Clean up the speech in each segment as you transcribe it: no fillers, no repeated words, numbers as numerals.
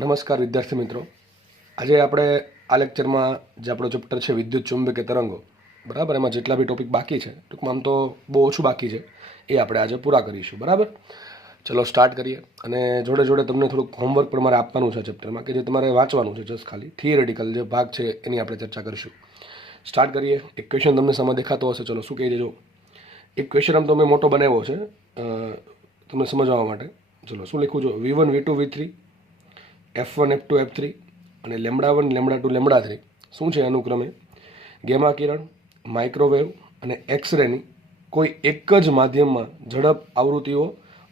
નમસ્કાર વિદ્યાર્થી મિત્રો. આજે આપણે આ લેક્ચરમાં જે આપણો ચેપ્ટર છે વિદ્યુત ચુંબકીય તરંગો, બરાબર, એમાં જેટલા બી ટોપિક બાકી છે, ટૂંકમાં આમ તો બહુ ઓછું બાકી છે, એ આપણે આજે પૂરા કરીશું. બરાબર, ચલો સ્ટાર્ટ કરીએ. અને જોડે જોડે તમને થોડુંક હોમવર્ક પણ મારે આપવાનું છે ચેપ્ટરમાં, કે જે તમારે વાંચવાનું છે. જસ્ટ ખાલી થિયરેટિકલ જે ભાગ છે એની આપણે ચર્ચા કરીશું. સ્ટાર્ટ કરીએ. એક ક્વેશ્ચન તમને સામે દેખાતો હશે, ચલો શું કહી દેજો. એક ક્વેશ્ચન આમ તો મેં મોટો બનાવ્યો છે તમને સમજવા માટે. ચલો શું લખું છું, V1 V2 V3 F1 F2 F3 અને લેમ્ડા 1 લેમ્ડા 2 લેમ્ડા 3 શું છે અનુક્રમે ગેમા કિરણ, માઇક્રોવેવ અને એક્સરેની કોઈ એક જ માધ્યમમાં ઝડપ, આવૃત્તિઓ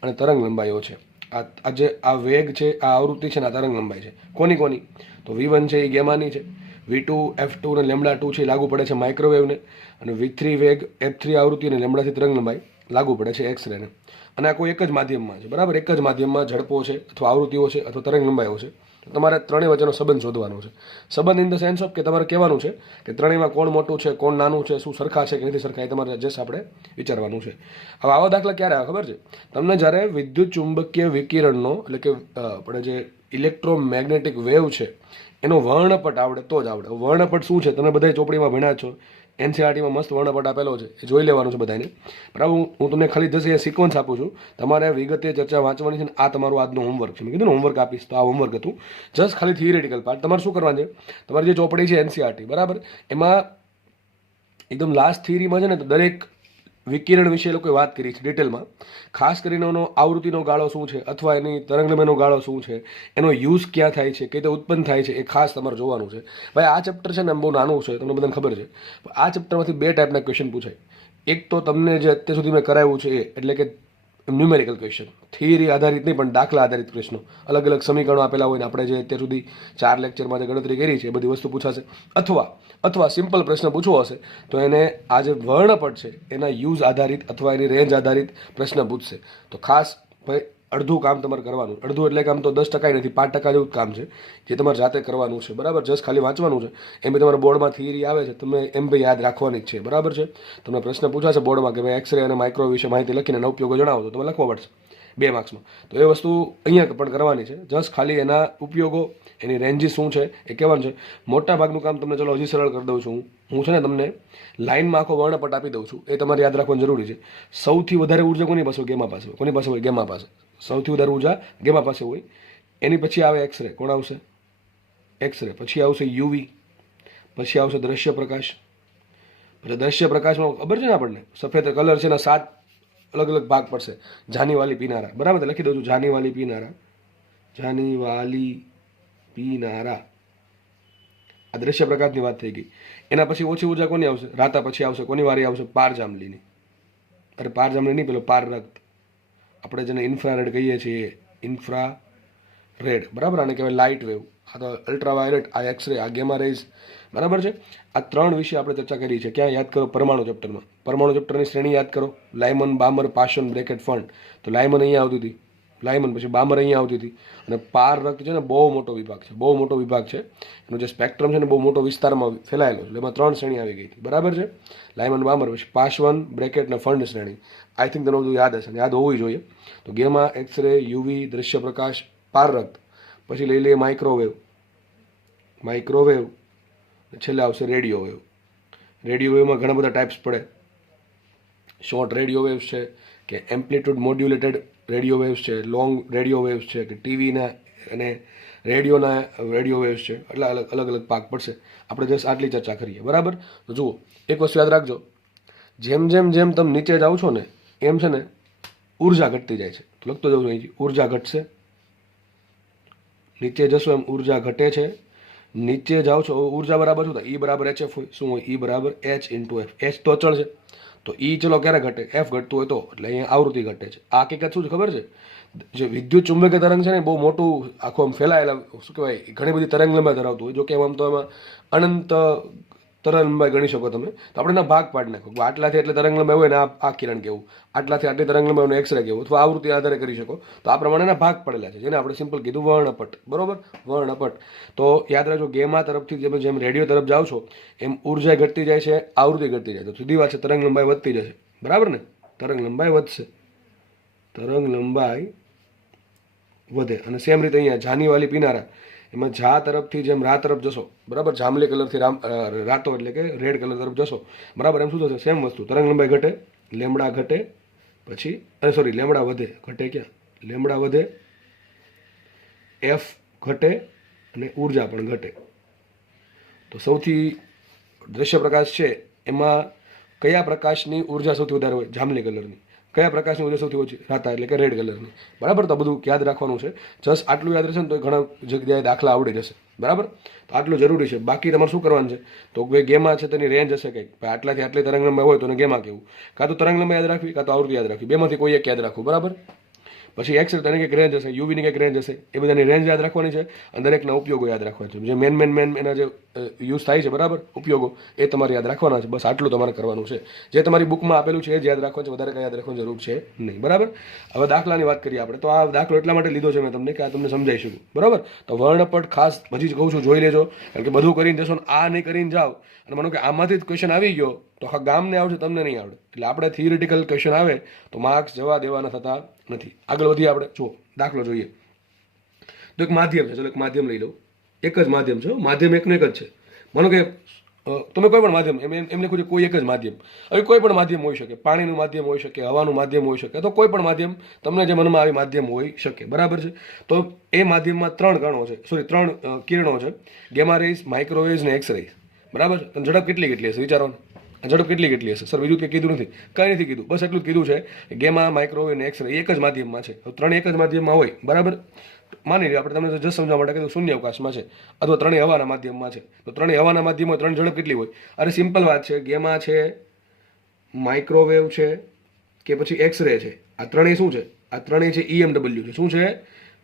અને તરંગ લંબાઈઓ છે. આ જે આ વેગ છે, આ આવૃત્તિ છે ને આ તરંગ લંબાઈ છે. કોની કોની? તો V1 છે એ ગેમાની છે, V2 F2 અને લેમ્ડા 2 છે એ લાગુ પડે છે માઇક્રોવેવને, અને V3 વેગ, F3 આવૃત્તિ અને લેમ્ડા 3 તરંગ લંબાઈ લાગુ પડે છે એક્સરેને. અને આ કોઈ એક જ માધ્યમમાં છે, બરાબર, એક જ માધ્યમમાં ઝડપો છે અથવા આવૃત્તિઓ છે અથવા તરંગ લંબાઈઓ છે. તો તમારે ત્રણેય વચ્ચેનો સંબંધ શોધવાનો છે. સંબંધ ઇન ધ સેન્સ ઓફ કે તમારે કહેવાનું છે કે ત્રણેયમાં કોણ મોટું છે, કોણ નાનું છે, શું સરખા છે કે નથી સરખા, એ તમારે જસ્ટ આપણે વિચારવાનું છે. હવે આવા દાખલા ક્યારે આવે ખબર છે? તમને જ્યારે વિદ્યુત ચુંબકીય વિકિરણનો, એટલે કે આપણે જે ઇલેક્ટ્રોમેગ્નેટિક વેવ છે એનો વર્ણપટ આવડે તો જ આવડે. વર્ણપટ શું છે તમે બધા ચોપડીમાં ભણ્યા છો, એનસીઆરટીમાં મસ્ત વર્ણપટ આપેલો છે, એ જોઈ લેવાનું છે બધાને. બરાબર, હું તમને ખાલી જશે એ સિક્વન્સ આપું છું, તમારે વિગતે ચર્ચા વાંચવાની છે. ને આ તમારું આજનું હોમવર્ક છે. મેં કીધું ને હોમવર્ક આપીશ, તો આ હોમવર્ક હતું. જસ્ટ ખાલી થિયરેટિકલ પાર્ટ તમારે શું કરવાનું છે, તમારી જે ચોપડી છે એનસીઆરટી, બરાબર, એમાં એકદમ લાસ્ટ થિયરીમાં છે ને દરેક વિકિરણ વિશે લોકોએ વાત કરી છે ડિટેલમાં. ખાસ કરીને એનો આવૃત્તિનો ગાળો શું છે અથવા એની તરંગલંબાઈનો ગાળો શું છે, એનો યુઝ ક્યાં થાય છે, કઈ રીતે ઉત્પન્ન થાય છે, એ ખાસ તમારે જોવાનું છે. ભાઈ આ ચેપ્ટર છે ને એમ બહુ નાનું છે, તમને બધાને ખબર છે. આ ચેપ્ટરમાંથી બે ટાઈપના ક્વેશ્ચન પૂછાય. એક તો તમને જે અત્યાર સુધી મેં કરાવ્યું છે એ, એટલે કે ન્યુમેરિકલ ક્વેશ્ચન, થિયરી આધારિત નહીં પણ દાખલા આધારિત પ્રશ્નો, અલગ અલગ સમીકરણો આપેલા હોય ને આપણે જે અત્યાર સુધી 4 લેક્ચરમાં જે ગણતરી કરી છે એ બધી વસ્તુ પૂછાશે. અથવા સિમ્પલ પ્રશ્ન પૂછવો હશે તો એને આ જે વર્ણપટ છે એના યુઝ આધારિત અથવા એની રેન્જ આધારિત પ્રશ્ન પૂછશે. તો ખાસ ભાઈ અડધું કામ તમારે કરવાનું. અડધું એટલે કામ તો 10% નથી, 5% જેવું જ કામ છે જે તમારે જાતે કરવાનું છે. બરાબર, જસ્ટ ખાલી વાંચવાનું છે. એમ બી તમારા બોર્ડમાં થિયરી આવે છે, તમે એમ ભાઈ યાદ રાખવાની જ છે. બરાબર છે, તમને પ્રશ્ન પૂછાશે બોર્ડમાં કે ભાઈ એક્સરે અને માઇક્રો વિશે માહિતી લખીને એના ઉપયોગો જણાવો, તો તમે લખવા પડશે 2 માર્ક્સમાં. તો એ વસ્તુ અહીંયા પણ કરવાની છે. જસ્ટ ખાલી એના ઉપયોગો, એની રેન્જીસ શું છે એ કહેવાનું છે. મોટા ભાગનું કામ તમને ચલો હજી સરળ કરી દઉં છું. હું છે ને તમને લાઇનમાં આખો વર્ણપટ આપી દઉં છું, એ તમારે યાદ રાખવાનું જરૂરી છે. સૌથી વધારે ઉર્જા કોની પાસે હોય? ગેમા પાસે. કોની પાસે હોય? ગેમા પાસે. સૌથી વધારે ઉર્જા ગેમા પાસે હોય. એની પછી આવે એક્સરે. કોણ આવશે? એક્સરે. પછી આવશે યુવી. પછી આવશે દ્રશ્ય પ્રકાશ. પછી દ્રશ્ય પ્રકાશમાં ખબર છે ને આપણને સફેદ કલર છે એના 7 અલગ અલગ ભાગ પડશે. જાનીવાલી પીનારા, બરાબર, લખી દઉં છું જાનીવાલી પીનારા. જાનીવાલી પીનારા, આ દ્રશ્ય પ્રકાશની વાત થઈ ગઈ. એના પછી ઓછી ઉર્જા કોની આવશે? રાતા પછી આવશે કોની વારી આવશે? પારજાંબલીની. અરે પારજાંબલી નહીં, પેલો પારરક્ત, આપણે જેને ઇન્ફ્રારેડ કહીએ છીએ, ઇન્ફ્રા રેડ, બરાબર, આને કહેવાય લાઇટ વેવ. આ તો અલ્ટ્રાવાયોલેટ, આ એક્સરે, આ ગેમા રેઝ, બરાબર છે. આ 3 વિશે આપણે ચર્ચા કરી છે. ક્યાં યાદ કરો? પરમાણુ ચેપ્ટરમાં. પરમાણુ ચેપ્ટરની શ્રેણી યાદ કરો. લાયમન, બામર, પાશન, બ્રેકેટ, ફંડ. તો લાયમન અહીંયા આવતી હતી, લાયમન પછી બામર અહીંયા આવતી હતી. અને પાર રક્ત છે ને બહુ મોટો વિભાગ છે, બહુ મોટો વિભાગ છે. એનો જે સ્પેક્ટ્રમ છે ને બહુ મોટો વિસ્તારમાં ફેલાયેલો છે. એટલે એમાં 3 શ્રેણી આવી ગઈ હતી, બરાબર છે. લાયમન, બામર, પછી પાશવન, બ્રેકેટ અને ફંડ શ્રેણી. આઈ થિંક તમને બધું યાદ હશે, યાદ હોવી જોઈએ. તો ગેમા, એક્સરે, યુવી, દ્રશ્ય પ્રકાશ, પાર રક્ત. પછી લઈ લઈએ માઇક્રોવેવ. માઇક્રોવેવ છેલ્લે આવશે રેડિયો વેવ. રેડિયો વેવમાં ઘણા બધા ટાઈપ્સ પડે. શોર્ટ રેડિયો વેવ્સ છે, કે એમ્પ્લિટ્યુડ મોડ્યુલેટેડ રેડિયો વેવ્સ છે, લોંગ રેડિયો વેવ્સ છે, કે ટીવીના અને રેડિયોના રેડિયો વેવ્સ છે. એટલે અલગ અલગ ભાગ પડશે. આપણે જસ્ટ આટલી ચર્ચા કરીએ, બરાબર. તો જુઓ, એક વસ્તુ યાદ રાખજો, જેમ જેમ જેમ તમે નીચે જાઓ છો ને એમ છે ને ઉર્જા ઘટતી જાય છે. તો લખતો જાઉં છું અહીંથી, ઉર્જા ઘટશે. નીચે જશો એમ ઉર્જા ઘટે છે. નીચે જાઓ છો ઉર્જા બરાબર શું થાય? ઈ બરાબર HF હોય. શું હોય? ઈ બરાબર H ઇન્ટુ F. H તો અચળ છે, તો ઈ ચલો ક્યારે ઘટે? F ઘટતું હોય તો. એટલે અહીંયા આવૃત્તિ ઘટે છે. આ હકીકત શું છે ખબર છે? જે વિદ્યુત ચુંબકીય તરંગ છે ને બહુ મોટું આખું આમ ફેલાયેલા, શું કહેવાય, ઘણી બધી તરંગ લંબાઈ ધરાવતું હોય. જો કે આમ તો એમાં અનંત તરંગ લંબાઈ ગણી શકો તમે. તો આપણે એના ભાગ પાડી નાખો. આટલાથી એટલે તરંગ લંબાઈ હોય ને આ કિરણ કેવું, આટલાથી આટલી તરંગ લંબાઈનું એક્સરે કેવું, અથવા આવૃત્તિ આધારે કરી શકો. તો આ પ્રમાણેના ભાગ પડેલા છે, જેને આપણે સિમ્પલ કીધું વર્ણપટ, બરોબર, વર્ણપટ. તો યાદ રાખજો, ગેમા તરફથી જેમ જેમ રેડિયો તરફ જાઓ છો એમ ઉર્જા ઘટતી જાય છે, આવૃત્તિ ઘટતી જાય. તો સીધી વાત છે, તરંગ લંબાઈ વધતી જશે, બરાબર ને? તરંગ લંબાઈ વધશે, તરંગ લંબાઈ વધે. અને સેમ રીતે અહીંયા જાનીવાલી પીનારા, એમાં જા તરફથી જેમ રા તરફ જશો, બરાબર, જાંબલી કલરથી રાતો એટલે કે રેડ કલર તરફ જશો, બરાબર, એમ શું થશે? સેમ વસ્તુ, તરંગ લંબાઈ ઘટે, લેમડા ઘટે, પછી લેમડા વધે, ઘટે ક્યાં? લેમડા વધે, એફ ઘટે અને ઉર્જા પણ ઘટે. તો સૌથી દ્રશ્ય પ્રકાશ છે એમાં કયા પ્રકાશની ઉર્જા સૌથી વધારે હોય? જાંબલી કલરની. કયા પ્રકાશની ઉર્જા સૌથી ઓછી? રાતા એટલે કે રેડ કલરની. બરાબર, તો બધું યાદ રાખવાનું છે. જસ્ટ આટલું યાદ રહેશે ને તો ઘણા જગ્યાએ દાખલા આવડી જશે. બરાબર, તો આટલું જરૂરી છે. બાકી તમારે શું કરવાનું છે? તો ગેમા છે તેની રેન્જ હશે કંઈક, આટલાથી આટલી તરંગ લંબાઈ હોય તો એને ગેમા કહેવું. કાં તો તરંગ લંબાઈ યાદ રાખવી, કાં તો આવૃત્તિ યાદ રાખવી, બેમાંથી કોઈ એક યાદ રાખવું. બરાબર, પછી એક્સ રે તેની કંઈક રેન્જ હશે, યુવીની કંઈક રેન્જ હશે, એ બધાની રેન્જ યાદ રાખવાની છે અને દરેકના ઉપયોગો યાદ રાખવાના છે. જે મેન એના જે યુઝ થાય છે, બરાબર, ઉપયોગો, એ તમારે યાદ રાખવાના છે. બસ આટલું તમારે કરવાનું છે. જે તમારી બુકમાં આપેલું છે એ જ યાદ રાખવાનું છે, વધારે કંઈ યાદ રાખવાની જરૂર છે નહીં. બરાબર, હવે દાખલાની વાત કરીએ આપણે. તો આ દાખલો એટલા માટે લીધો છે મેં તમને કે આ તમને સમજાઈ શકું. બરાબર, તો વર્ણપટ ખાસ હજી જ કહું છું, જોઈ લેજો. કારણ કે બધું કરીને જશો ને આ નહીં કરીને જાઓ અને માનો કે આમાંથી જ ક્વેશ્ચન આવી ગયો તો આખા ગામને આવશે, તમને નહીં આવડે. એટલે આપણે થિયરિટિકલ ક્વેશ્ચન આવે તો માર્ક્સ જવા દેવાના થતા નથી. આગળ વધીએ આપણે. જુઓ દાખલો જોઈએ. તો એક માધ્યમ છે, ચલો એક માધ્યમ લઈ લઉં. એક જ માધ્યમ છે, માધ્યમ એકનું એક જ છે. માનો કે તમે કોઈ પણ માધ્યમ એમ લખું છે, કોઈ એક જ માધ્યમ. હવે કોઈ પણ માધ્યમ હોઈ શકે, પાણીનું માધ્યમ હોઈ શકે, હવાનું માધ્યમ હોઈ શકે, તો કોઈ પણ માધ્યમ તમને જે મનમાં આવી માધ્યમ હોઈ શકે. બરાબર છે, તો એ માધ્યમમાં ત્રણ કિરણો છે, ગેમા રેઝ, માઇક્રોવેવ્સ અને એક્સ રેઝ. બરાબર, ઝડપ કેટલી હશે વિચારો. ઝડપ કેટલી હશે? સર બીજું કંઈ કીધું નથી, કંઈ નથી કીધું, બસ એટલું જ કીધું છે કે ગેમા, માઇક્રોવેવ અને એક્સ રે એક જ માધ્યમમાં છે. ત્રણ એક જ માધ્યમમાં હોય, બરાબર, માની લો આપણે તમને જસ્ટ સમજવા માટે કીધું શૂન્ય અવકાશમાં છે અથવા ત્રણેય હવાના માધ્યમમાં છે. તો ત્રણેય હવાના માધ્યમમાં ત્રણ ઝડપ કેટલી હોય? અરે સિમ્પલ વાત છે, ગેમા છે, માઇક્રોવેવ છે કે પછી એક્સ રે છે, આ ત્રણેય શું છે? આ ત્રણેય છે EMW છે. શું છે?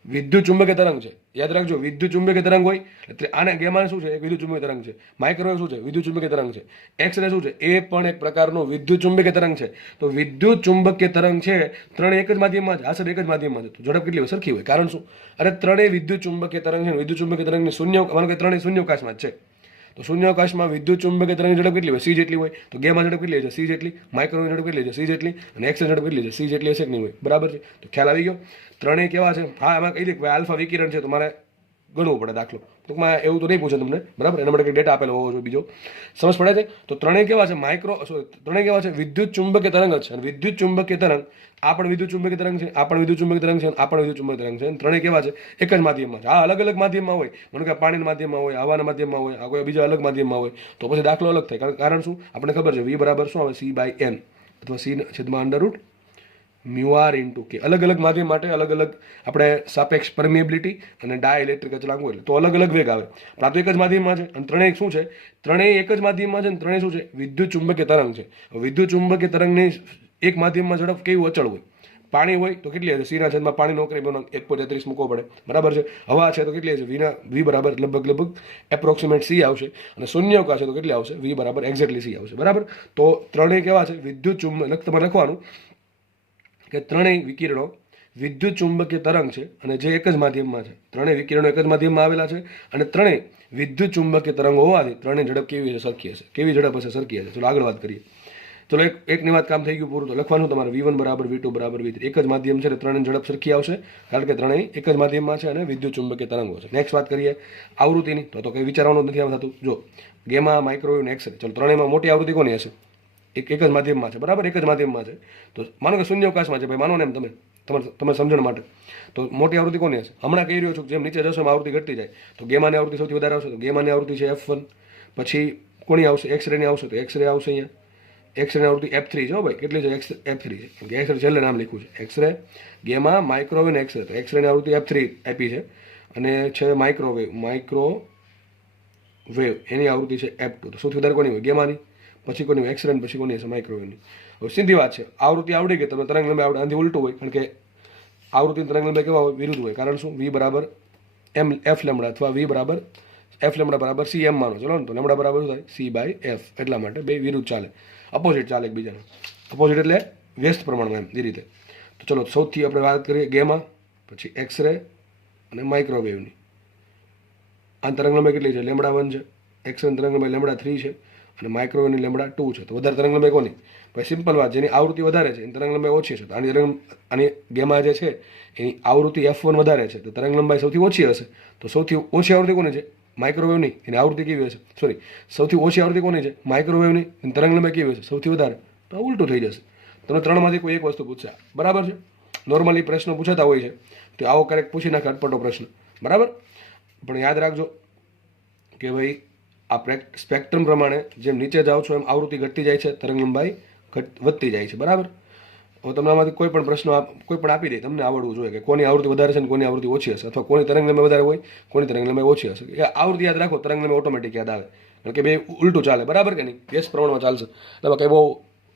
વિદ્યુત ચુંબકીય તરંગ છે. યાદ રાખજો, વિદ્યુત ચુંબકીય તરંગ હોય એટલે આને ગેમા શું છે? એક વિદ્યુત ચુંબકીય તરંગ છે. માઇક્રોવેવ શું છે? વિદ્યુત ચુંબકીય તરંગ છે. એક્સ રે શું છે? એ પણ એક પ્રકારનો વિદ્યુત ચુંબકીય તરંગ છે. તો વિદ્યુત ચુંબકીય તરંગ છે, ત્રણે એક જ માધ્યમમાં છે. આ સર એક જ માધ્યમમાં છે. તો ઝડપ કેટલી હોય? સરખી હોય. કારણ શું? અરે ત્રણેય વિદ્યુત ચુંબકીય તરંગ છે. વિદ્યુત ચુંબકીય તરંગની માનો કે ત્રણેય શૂન્યાવકાશમાં જ છે. તો શૂન્યાવકાશમાં વિદ્યુત ચુંબકીય તરંગની ઝડપ કેટલી હોય? સી જેટલી હોય. તો ગેમા ઝડપ કેટલી છે? સી જેટલી. માઇક્રોવેવ ઝડપ કેટલી છે? સી જેટલી. અને એક્સ ઝડપ કેટલી છે? સી જેટલી હશે કે નહીં હોય? બરાબર છે, તો ખ્યાલ આવી ગયો. ત્રણેય કેવા છે? હા, એમાં કહી દે કે આલ્ફા વિકિરણ છે, તો મારે ગણવું પડે દાખલો. ટૂંકમાં એવું તો નહીં પૂછે તમને, બરાબર, એના માટે કંઈક ડેટા આપેલો હોવો જોઈએ બીજો. સમજ પડે છે? તો ત્રણેય કેવા છે? ત્રણેય કેવા છે? વિદ્યુત ચુંબકીય તરંગ જ છે. અને વિદ્યુત ચુંબકીય તરંગ, આ પણ વિદ્યુત ચુંબકીય તરંગ છે, આ પણ વિદ્યુત ચુંબકીય તરંગ છે, આ પણ વિદ્યુત ચુંબકીય તરંગ છે. ત્રણેય કેવા છે? એક જ માધ્યમમાં છે. આ અલગ અલગ માધ્યમમાં હોય, મને કે પાણીના માધ્યમમાં હોય, હવાના માધ્યમમાં હોય, આ કોઈ બીજા અલગ માધ્યમમાં હોય, તો પછી દાખલો અલગ થાય. કારણ શું? આપણને ખબર છે V બરાબર શું આવે? C/N અથવા C/√μr ઇન્ટુ કે. અલગ અલગ માધ્યમ માટે અલગ અલગ આપણે સાપેક્ષ પરમિએબિલિટી અને ડાયઇલેક્ટ્રિક અચળાંક હોય તો અલગ અલગ વેગ આવે. પણ આ તો એક જ માધ્યમમાં છે અને ત્રણેય શું છે? ત્રણેય એક જ માધ્યમમાં છે અને ત્રણેય શું છે? વિદ્યુત ચુંબકીય તરંગ છે. વિદ્યુત ચુંબકીય તરંગની એક માધ્યમમાં ઝડપ કેવું અચળ હોય? પાણી હોય તો કેટલી હશે? C/, પાણી નોકરી 1.33 મૂકવો પડે. બરાબર છે. હવા છે તો કેટલી હશે? V બરાબર લગભગ એપ્રોક્સિમેટ C આવશે. અને શૂન્યાવકાશ છે તો કેટલી આવશે? V બરાબર એક્ઝેક્ટલી C આવશે. બરાબર, તો ત્રણેય કેવા છે? વિદ્યુત તમારે લખવાનું કે ત્રણેય વિકિરણો વિદ્યુત ચુંબકીય તરંગ છે અને જે એક જ માધ્યમમાં છે. ત્રણેય વિકિરણો એક જ માધ્યમમાં આવેલા છે અને ત્રણેય વિદ્યુત ચુંબકીય તરંગો હોવાથી ત્રણેય ઝડપ કેવી હશે? સરખી હશે. કેવી ઝડપ હશે? સરખી હશે. ચલો આગળ વાત કરીએ. ચલો એકની વાત કામ થઈ ગયું પૂરું. તો લખવાનું તમારે V1 બરાબર V2 બરાબર V3. એક જ માધ્યમ છે એટલે ત્રણેય ઝડપ સરખી આવશે કારણ કે ત્રણેય એક જ માધ્યમમાં છે અને વિદ્યુત ચુંબકીય તરંગો છે. નેક્સ્ટ વાત કરીએ આવૃત્તિની. તો કંઈ વિચારવાનું નથી આમ થતું. જો ગેમા, માઇક્રોવેવ અને એક્સ રે. ચલો ત્રણેયમાં મોટી આવૃત્તિ કોની હશે? એક જ માધ્યમમાં છે. બરાબર, એક જ માધ્યમમાં છે. તો માનો કે શૂન્યાવકાશમાં છે ભાઈ, માનો ને એમ તમે સમજણ માટે. તો મોટી આવૃત્તિ કોની હશે? હમણાં કહી રહ્યો છું જેમ નીચે જશો એમ આવૃત્તિ ઘટતી જાય. તો ગેમાની આવૃત્તિ સૌથી વધારે આવશે. તો ગેમાની આવૃત્તિ છે F1. પછી કોની આવશે? એક્સ રેની આવશે. તો એક્સ રે આવશે અહીંયા. એક્સ રે આવૃત્તિ F3 છે. ભાઈ કેટલી છે? F3 છે. એક્સ રે છેલ્લે નામ લખ્યું છે. એક્સ રે, ગેમા, માઇક્રોવેવ અને એક્સ રે. તો એક્સ રેની આવૃત્તિ F3 આપી છે અને છે માઇક્રોવેવ એની આવૃત્તિ છે F2. તો સૌથી વધારે કોની હોય? ગેમાની. પછી કોની? X ray. પછી કોની હશે? માઇક્રોવેવની. સીધી વાત છે. આવૃત્તિ આવડી ગઈ, તમે તરંગ લંબાઈ આવડે. આનાથી ઉલટું હોય કારણ કે આવૃત્તિ તરંગ લંબાઈ કેવા હોય? વિરુદ્ધ હોય. કારણ શું? V બરાબર F લેમડા અથવા V બરાબર F લેમડા બરાબર C એમ માનો. ચલો ને, તો લેમડા બરાબર શું થાય? C/F. એટલા માટે બે વિરુદ્ધ ચાલે, અપોઝિટ ચાલે એકબીજાને. અપોઝિટ એટલે વ્યસ્ત પ્રમાણમાં એમ એ રીતે. તો ચલો સૌથી આપણે વાત કરીએ ગેમા, પછી એક્સ રે અને માઇક્રોવેવની. આ તરંગ લંબાઈ કેટલી છે? લેમડા 1 છે. એક્સ રે તરંગ લંબાઈ લેમડા 3 છે અને માઇક્રોવેવની લેમડા 2 છે. તો વધારે તરંગ લંબાઈ કોની? પછી સિમ્પલ વાત, જેની આવૃત્તિ વધારે છે એની તરંગ લંબાઈ ઓછી છે. તો આની ગેમા જે છે એની આવૃત્તિ f1 વધારે છે, તો તરંગ લંબાઈ સૌથી ઓછી હશે. તો સૌથી ઓછી આવૃત્તિ કોની છે? માઇક્રોવેવની. એની આવૃત્તિ કેવી હશે? સોરી, સૌથી ઓછી આવૃત્તિ કોની છે? માઇક્રોવેવની. એની તરંગ લંબાઈ કેવી હશે? સૌથી વધારે. તો ઉલટું થઈ જશે. તમને ત્રણમાંથી કોઈ એક વસ્તુ પૂછશે, બરાબર છે. નોર્મલી પ્રશ્નો પૂછાતા હોય છે, તો આવો ક્યારેક પૂછી નાખે અટપટો પ્રશ્ન, બરાબર. પણ યાદ રાખજો કે ભાઈ આ સ્પેક્ટ્રમ પ્રમાણે જેમ નીચે જાઓ છો એમ આવૃત્તિ ઘટતી જાય છે, તરંગ લંબાઈ વધતી જાય છે, બરાબર. હવે તમને આમાંથી કોઈ પણ પ્રશ્નો કોઈ પણ આપી દે, તમને આવડવું જોઈએ કે કોની આવૃત્તિ વધારે છે ને કોની આવૃત્તિ ઓછી હશે, અથવા કોની તરંગ લંબાઈ વધારે હોય, કોની તરંગ લંબાઈ ઓછી હશે. એ આવૃત્તિ યાદ રાખો, તરંગ લંબાઈ ઓટોમેટિક યાદ આવે, કારણ કે બે ઉલટું ચાલે, બરાબર કે નહીં? ગેસ પ્રમાણમાં ચાલશે. એટલે કંઈ બહુ